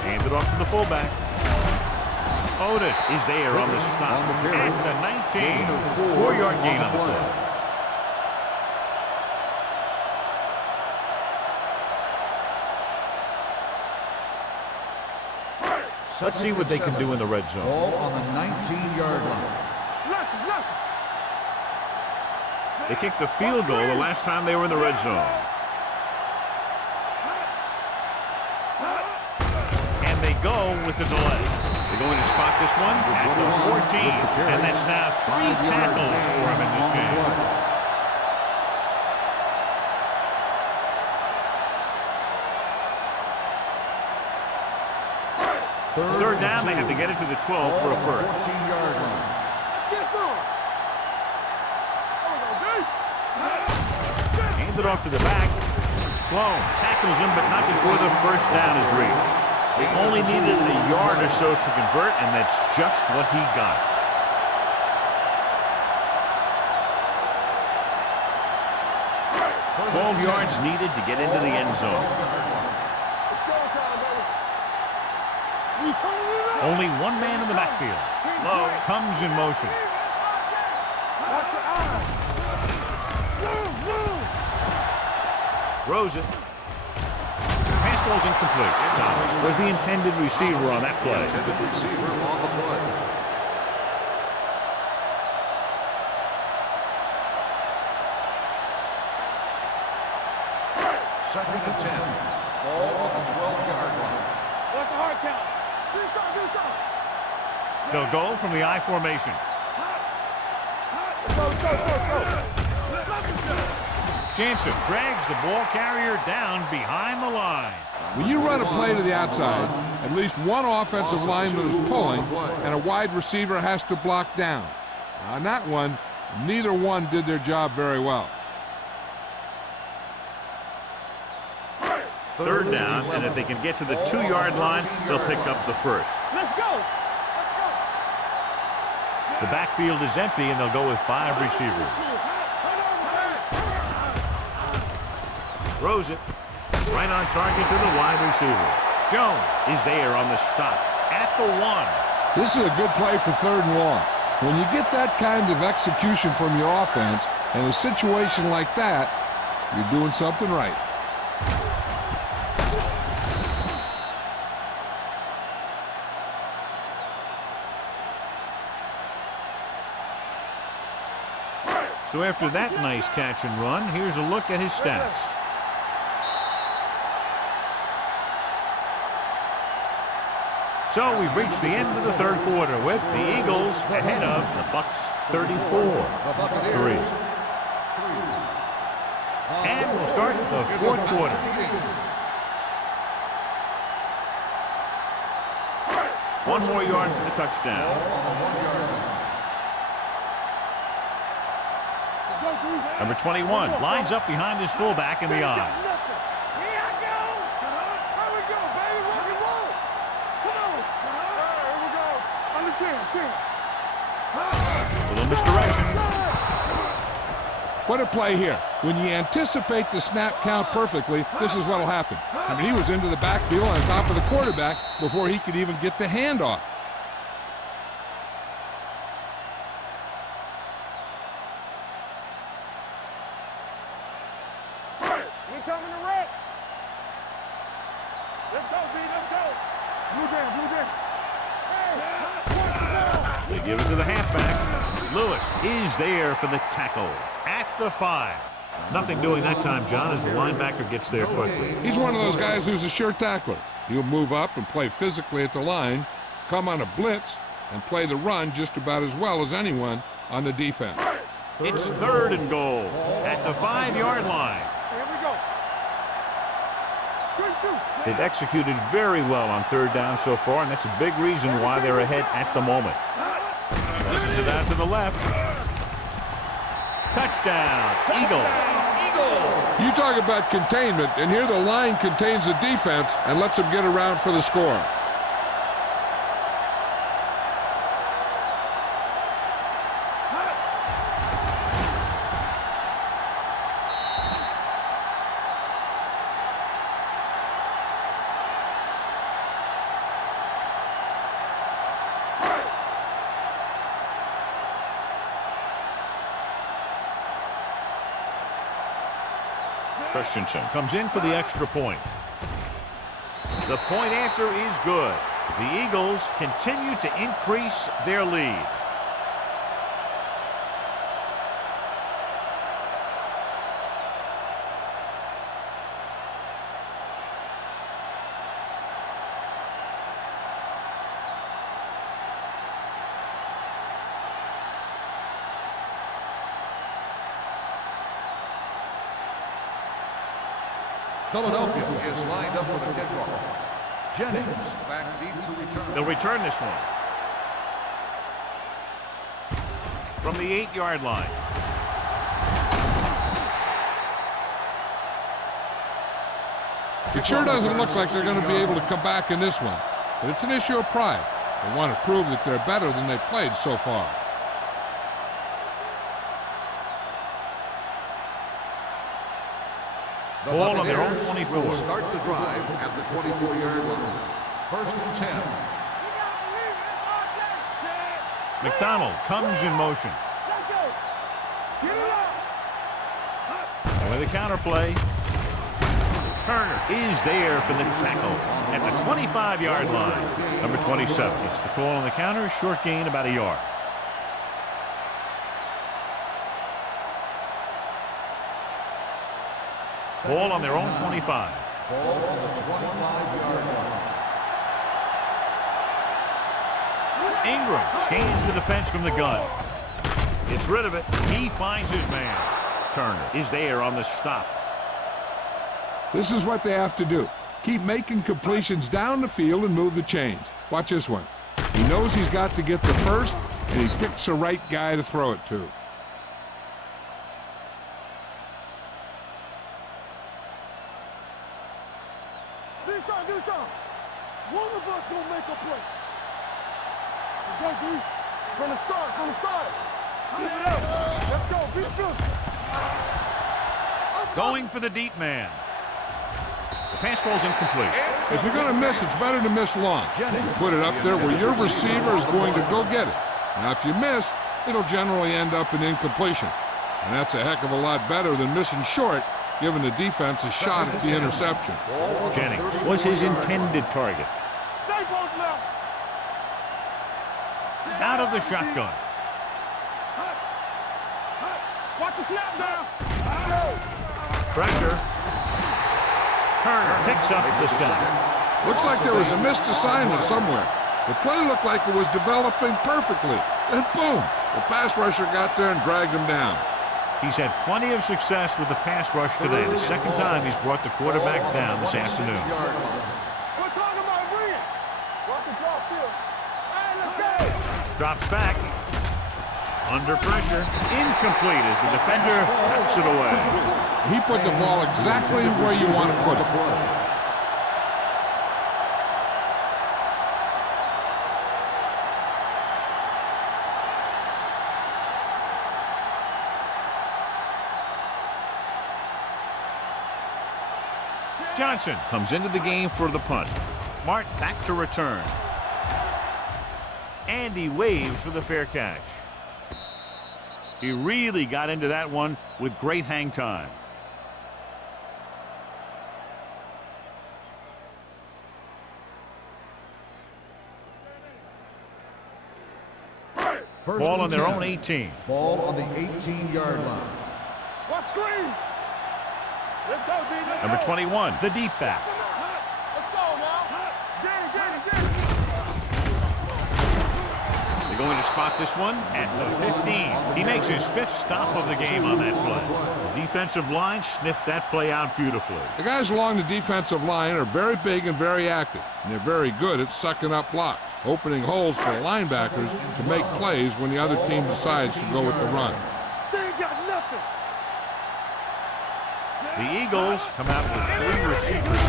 Hand it off to the fullback. Otis is there on the stop at the 19. 4-yard gain on the play. Let's see what they can do in the red zone. Ball on the 19-yard line. They kicked the field goal the last time they were in the red zone. And they go with the delay. They're going to spot this one at the 14. And that's now 3 tackles for him in this game. It's third down. They have to get it to the 12 for a first. 14-yard line. Let's get some. Hand it off to the back. Sloan tackles him, but not before the first down is reached. They only needed a yard or so to convert, and that's just what he got. Twelve yards needed to get into the end zone. Only one man in the backfield. Lowe comes in motion. Watch your eyes. Throws it. Pass ball's incomplete. Thomas was the intended receiver on that play. Intended receiver on the play. Second and 10. Ball on the 12-yard line. What's the hard count? Do something. They'll go from the I formation. Go. Jansen drags the ball carrier down behind the line. When you run a play to the outside, at least one offensive lineman is pulling, and a wide receiver has to block down. On that one, neither one did their job very well. Third down, and if they can get to the 2-yard line, they'll pick up the first. Let's go. The backfield is empty, and they'll go with 5 receivers. Throws it. Right on target to the wide receiver. Jones is there on the stop at the 1. This is a good play for 3rd and long. When you get that kind of execution from your offense, in a situation like that, you're doing something right. So after that nice catch and run, here's a look at his stats. So we've reached the end of the 3rd quarter with the Eagles ahead of the Bucks 34-3. And we'll start the 4th quarter. One more yard for the touchdown. Number 21 lines up behind his fullback in the I. Here I go. Here we go, baby. Rock and roll. Come on. Here we go. On the 10. A little misdirection. What a play here. When you anticipate the snap count perfectly, this is what will happen. I mean, he was into the backfield on top of the quarterback before he could even get the handoff. They give it to the halfback. Lewis is there for the tackle at the 5. Nothing doing that time, John, as the linebacker gets there quickly. He's one of those guys who's a sure tackler. He'll move up and play physically at the line, come on a blitz, and play the run just about as well as anyone on the defense. It's 3rd and goal at the 5-yard line. Here we go. Good shoot. They've executed very well on 3rd down so far, and that's a big reason why they're ahead at the moment. This is it out to the left. Touchdown, Eagles. You talk about containment, and here the line contains the defense and lets them get around for the score. Christensen comes in for the extra point. The point after is good. The Eagles continue to increase their lead. Philadelphia is lined up for the kickoff. Jennings back deep to return. They'll return this one from the 8-yard line. It sure doesn't look like they're going to be able to come back in this one, but it's an issue of pride. They want to prove that they're better than they've played so far. Ball on their own 24. Will start the drive at the 24-yard line. 1st and 10. McDonald comes in motion. And with a counterplay, Turner is there for the tackle at the 25-yard line. Number 27 gets the call on the counter. Short gain, about a yard. Ball on their own 25. Ball on the 25-yard line. Ingram scans the defense from the gun. Gets rid of it. He finds his man. Turner is there on the stop. This is what they have to do. Keep making completions down the field and move the chains. Watch this one. He knows he's got to get the first, and he picks the right guy to throw it to. Do something. One of us will make a play. Okay, D. From the start. Let's go. Be good. Going for the deep man. The pass falls incomplete. If you're going to miss, it's better to miss long. Put it up there where your receiver is going to go get it. Now, if you miss, it'll generally end up in incompletion. And that's a heck of a lot better than missing short, giving the defense a shot at the interception. Jennings was his intended target. Out of the shotgun. Watch the snap down. Pressure. Turner picks up the sack. Looks like there was a missed assignment somewhere. The play looked like it was developing perfectly. And boom, the pass rusher got there and dragged him down. He's had plenty of success with the pass rush today. The second time he's brought the quarterback down this afternoon. We're talking about bringing. Walk the draw still. Hey, let's go. Drops back. Under pressure. Incomplete as the defender knocks it away. He put the ball exactly where you want to put it. Johnson comes into the game for the punt. Mart back to return. And he waves for the fair catch. He really got into that one with great hang time. First Ball on and their 10. own 18. Ball on the 18-yard line. What screen? Let's go, D. Let's Number go. 21, the deep back. Let's go now. Get it. They're going to spot this one at the 15. He makes his 5th stop of the game on that play. The defensive line sniffed that play out beautifully. The guys along the defensive line are very big and very active, and they're very good at sucking up blocks, opening holes for linebackers to make plays when the other team decides to go with the run. They ain't got nothing. The Eagles come out with 3 receivers.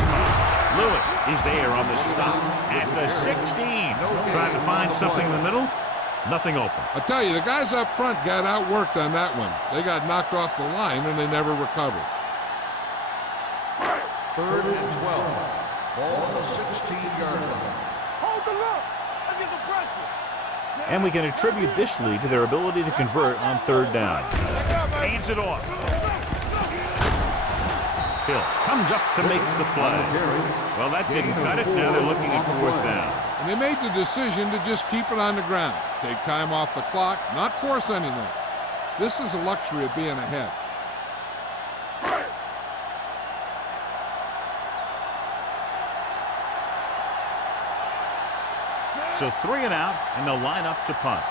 Lewis is there on the stop at the 16. Trying to find something in the middle. Nothing open. I tell you, the guys up front got outworked on that one. They got knocked off the line and they never recovered. 3rd and 12. Ball on the 16-yard line. Hold the look. I get the pressure. And we can attribute this lead to their ability to convert on 3rd down. Hands it off. Hill comes up to make the play. Well, that didn't cut it. Now they're looking at 4th down. And they made the decision to just keep it on the ground. Take time off the clock, not force anything. This is the luxury of being ahead. So 3 and out, and they'll line up to punt.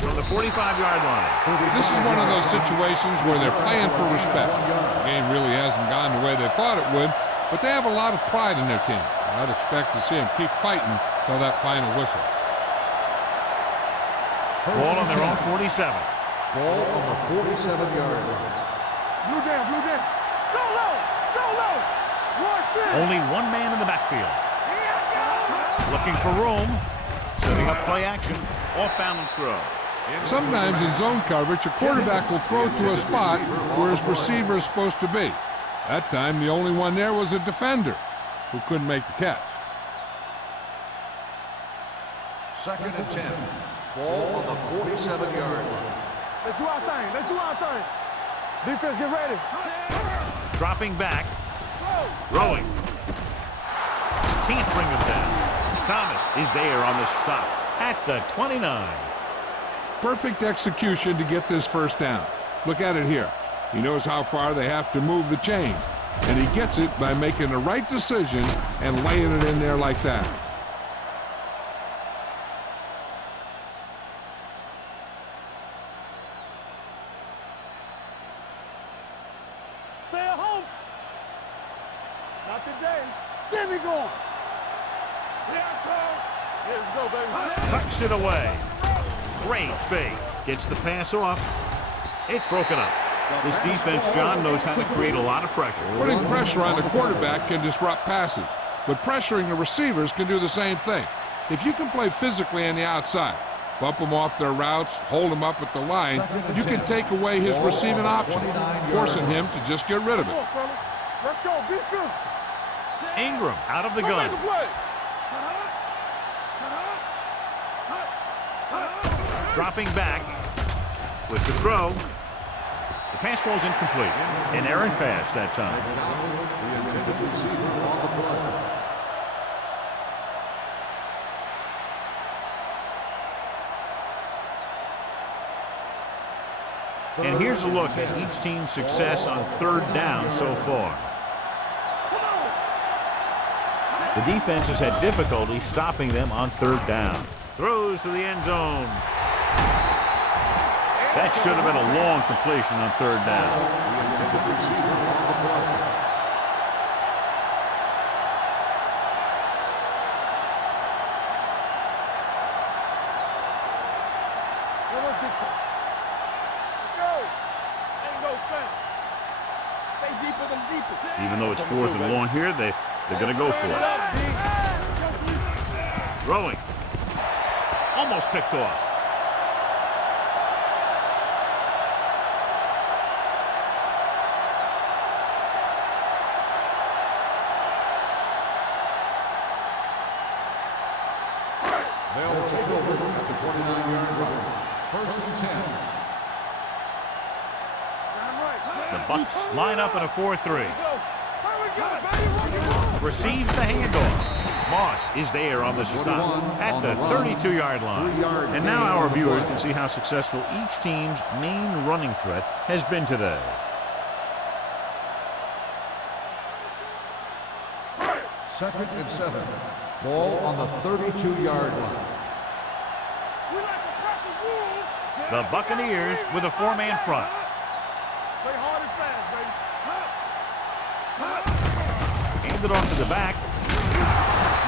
From the 45-yard line. This is one of those situations where they're playing for respect. The game really hasn't gone the way they thought it would, but they have a lot of pride in their team. I'd expect to see them keep fighting till that final whistle. Ball on their own 47. Ball on the 47-yard line. Blue down. Go low. Watch it. Only 1 man in the backfield. Looking for room. Setting up play action. Off balance throw. Sometimes in zone coverage, a quarterback will throw to a spot where his receiver is supposed to be. That time, the only one there was a defender who couldn't make the catch. 2nd and 10. Ball on the 47-yard line. Let's do our thing. Defense, get ready. Dropping back. Throwing. Can't bring him down. Thomas is there on the stop at the 29. Perfect execution to get this 1st down. Look at it here. He knows how far they have to move the chains, and he gets it by making the right decision and laying it in there like that. Stay at home. Not today. Get me going. Here I come. Here we go, baby. Tucks it away. Great fake. Gets the pass off. It's broken up. This defense, John, knows how to create a lot of pressure. Putting pressure on the quarterback can disrupt passes, but pressuring the receivers can do the same thing. If you can play physically on the outside, bump them off their routes, hold them up at the line, you can take away his receiving options, forcing him to just get rid of it. Let's go. Be physical. Ingram out of the Go gun. make a play. Dropping back with the throw. The pass falls incomplete. An errant pass that time. The intended receiver on the play. And here's a look at each team's success on 3rd down so far. The defense has had difficulty stopping them on 3rd down. Throws to the end zone. That should have been a long completion on 3rd down. The intended receiver on the play. Let's go. Ain't no thing. Stay deeper than deepest. Even though it's 4th and long here, they're going to go for it. Throwing. Almost picked off. They'll take over at the 29-yard line. 1st and 10. The Bucks line up in a 4-3. Receives the handoff. Moss is there on the stop at the 32-yard line. And now our viewers can see how successful each team's main running threat has been today. Second and 7. Ball on the 32-yard line. The Buccaneers with a 4-man front. Play hard and fast, baby. Handed off to the back.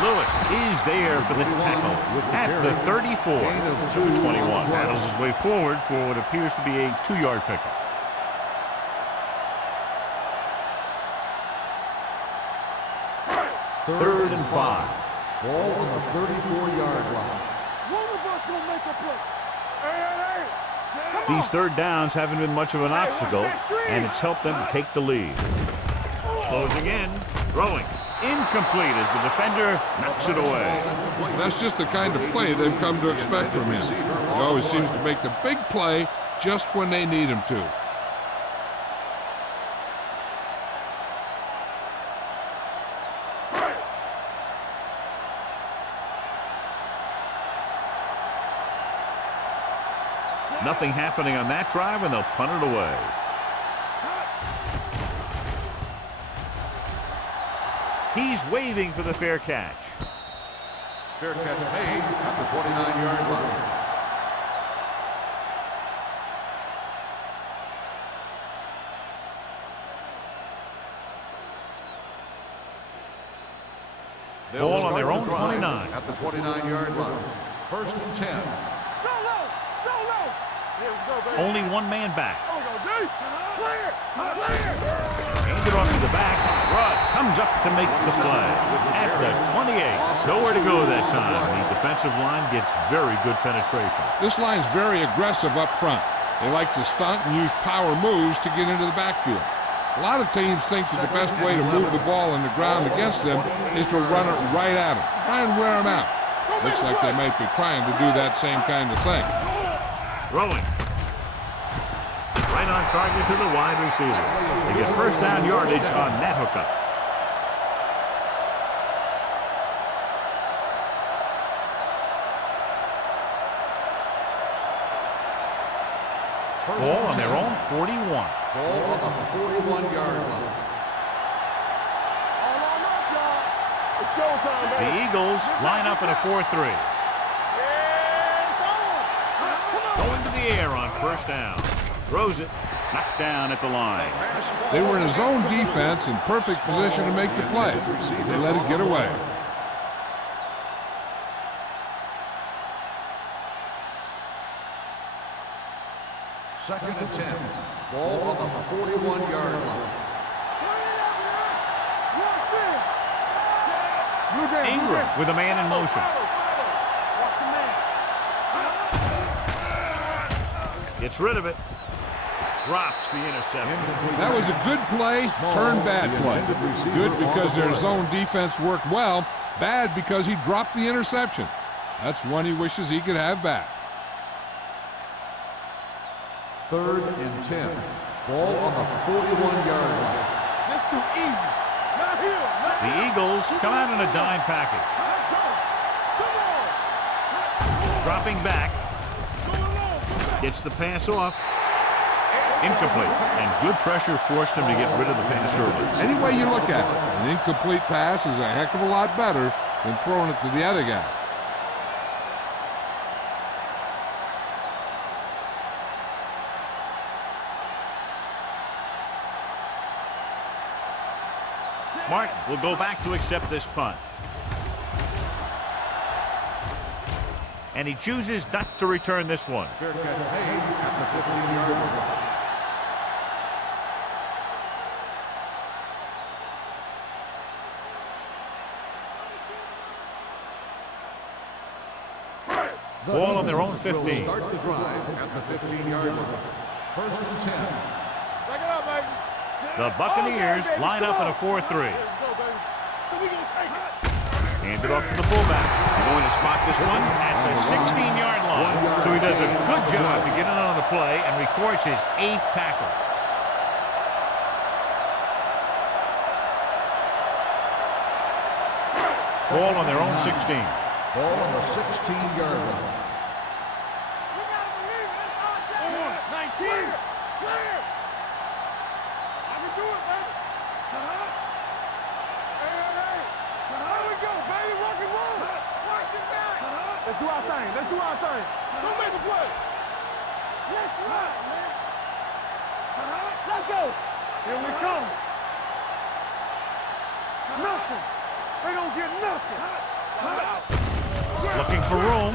Lewis is there for the tackle at the 34. Number 21 battles his way forward for what appears to be a 2-yard pickup. Third and 5. Ball on the 34-yard line. One of us will make a play. These third downs haven't been much of an obstacle, and it's helped them to take the lead. Closing in, throwing. Incomplete as the defender knocks it away. That's just the kind of play they've come to expect from him. He always seems to make the big play just when they need him to. Nothing happening on that drive, and they'll punt it away. He's waving for the fair catch. Fair catch made at the 29-yard line. Ball on their own 29. At the 29-yard line. First and 10. Only one man back. Clear! Handed off to the back. Rudd comes up to make the play at the 28. Nowhere to go that time. The defensive line gets very good penetration. This line's very aggressive up front. They like to stunt and use power moves to get into the backfield. A lot of teams think that the best way to move the ball on the ground against them is to run it right at them. Try and wear them out. Looks like they might be trying to do that same kind of thing. Throwing. Right on target to the wide receiver. They get first down yardage on that hookup. Ball on their own 41. Ball on the 41-yard line. It's showtime, baby. The Eagles line up in a 4-3. Going to the air on first down. Throws it. Knocked down at the line. They were in a zone defense in perfect position to make the play. They let it get away. Second and 10. Ball on the 41-yard line. Ingram with a man in motion. Gets rid of it. Drops the interception. That was a good play, turned bad play. Good because their zone defense worked well. Bad because he dropped the interception. That's one he wishes he could have back. Third and 10. Ball on the 41-yard line. That's too easy. Not here. The Eagles come out in a dime package. Dropping back. Gets the pass off. Incomplete. And good pressure forced him to get rid of the pass early. Any way you look at it, an incomplete pass is a heck of a lot better than throwing it to the other guy. Martin will go back to accept this punt. And he chooses not to return this one. Fair catch made at the 15-yard line. Ball on their own 15. Will start the drive at the 15-yard line. First and 10. Back it up, baby. The Buccaneers line up in a 4-3. Handed off to the fullback. They're going to spot this one at the 16-yard line. So he does a good job to get in on the play and records his 8th tackle. Ball on their own 16. Ball on the 16-yard line. 19. Clear. I can do it, baby. Hey. There we go, baby. Rock and roll. Watch it back. Let's do our thing. Don't make a play. Let's run, man. Let's go. Here we come. Nothing. They don't get nothing. Looking for room.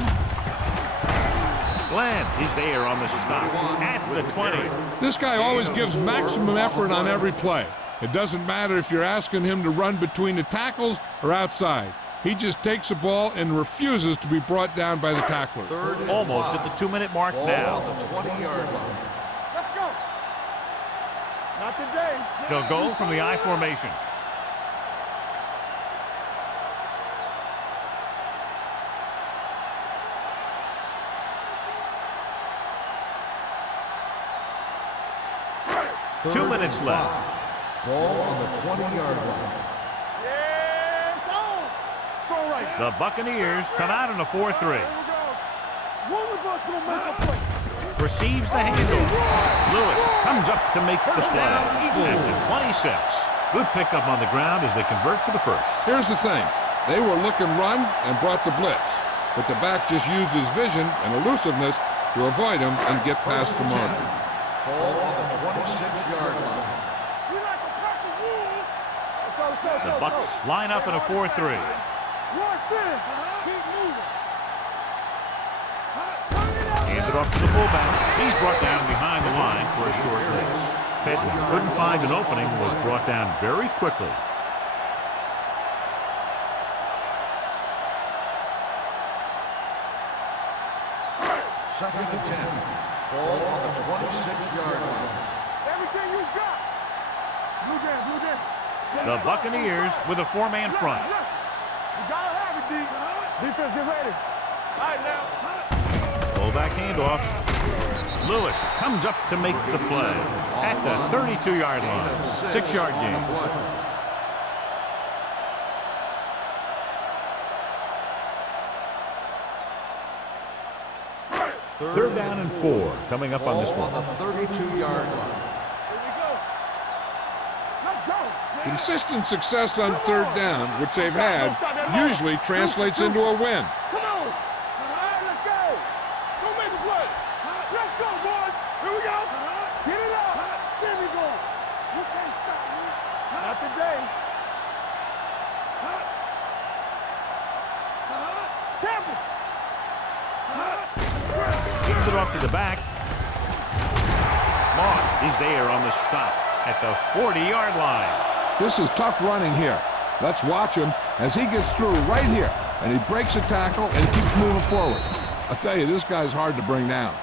Glenn is there on the stop at the 20. This guy always gives maximum effort on every play. It doesn't matter if you're asking him to run between the tackles or outside. He just takes the ball and refuses to be brought down by the tackler. Almost at the 2-minute mark now. Ball on the 20-yard line. Let's go. Not today. They'll go from the I formation. Third 2 minutes and left. 5. Ball on the 20-yard line. Yes, on. Throw right. The Buccaneers come out in a 4-3. Here we go. One of us gonna make a play. Receives the handoff. Lewis comes up to make the play at the 26. Good pickup on the ground as they convert for the first. Here's the thing. They were looking run and brought the blitz. But the back just used his vision and elusiveness to avoid him and get past the marker. Ball on the 26-yard line. We like a pack of wolves. Let's go. The Bucks line up in a 4-3. One center. Keep moving. Handed off to the fullback. He's brought down behind the line for a short race. Pittman couldn't find an opening, was brought down very quickly. Second and 10. Ball on the 26-yard line. Everything you got. Blue game. The Buccaneers with a 4-man front. You gotta have it, D. Defense, get ready. All right, now. Fullback handoff. Lewis comes up to make the play at the 32-yard line. 6-yard gain. Third down and 4 coming up on this Ball one. on the 32-yard line. Here we go. Let's go. Consistent success on third down, which they've had, usually translates into a win. Come on. All right, let's go. Don't make a play. Let's go, boys. Here we go. Get it up. There we go. You can't stop me. Not today. Temple. Gives it off to the back. Moss is there on the stop at the 40-yard line. This is tough running here. Let's watch him as he gets through right here, and he breaks a tackle and keeps moving forward. I'll tell you, this guy's hard to bring down.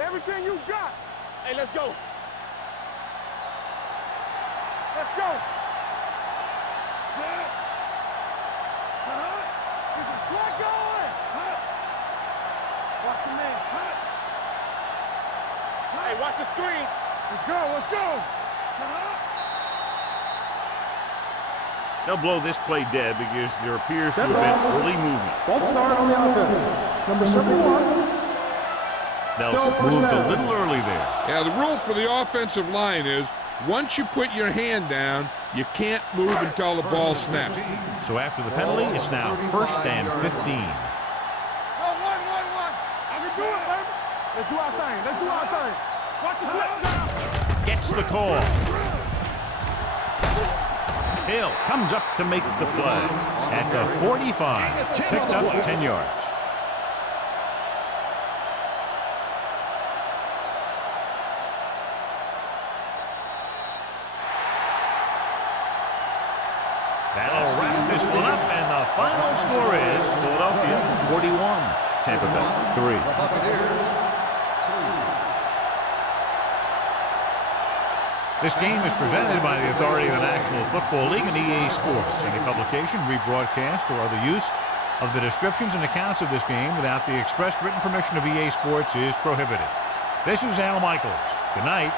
Everything you got. Hey, let's go. Let's go. Set. Get some slack going. Watch your man. Hey, watch the screen. Let's go. They'll blow this play dead because there appears to have been early movement. False start on the offense. Number 71. Nelson moved a little early there. Yeah, the rule for the offensive line is once you put your hand down, you can't move until the ball snaps. So after the penalty, it's now 1st and 15. One. I can do it, baby. Let's do our thing. Watch the slip down. Gets the call. Hill comes up to make the play at the 45. Picked up 10 yards. That'll wrap this one up, and the final score is Philadelphia 41, Tampa Bay 3. Buccaneers. This game is presented by the authority of the National Football League and EA Sports. Any publication, rebroadcast, or other use of the descriptions and accounts of this game without the expressed written permission of EA Sports is prohibited. This is Al Michaels. Good night.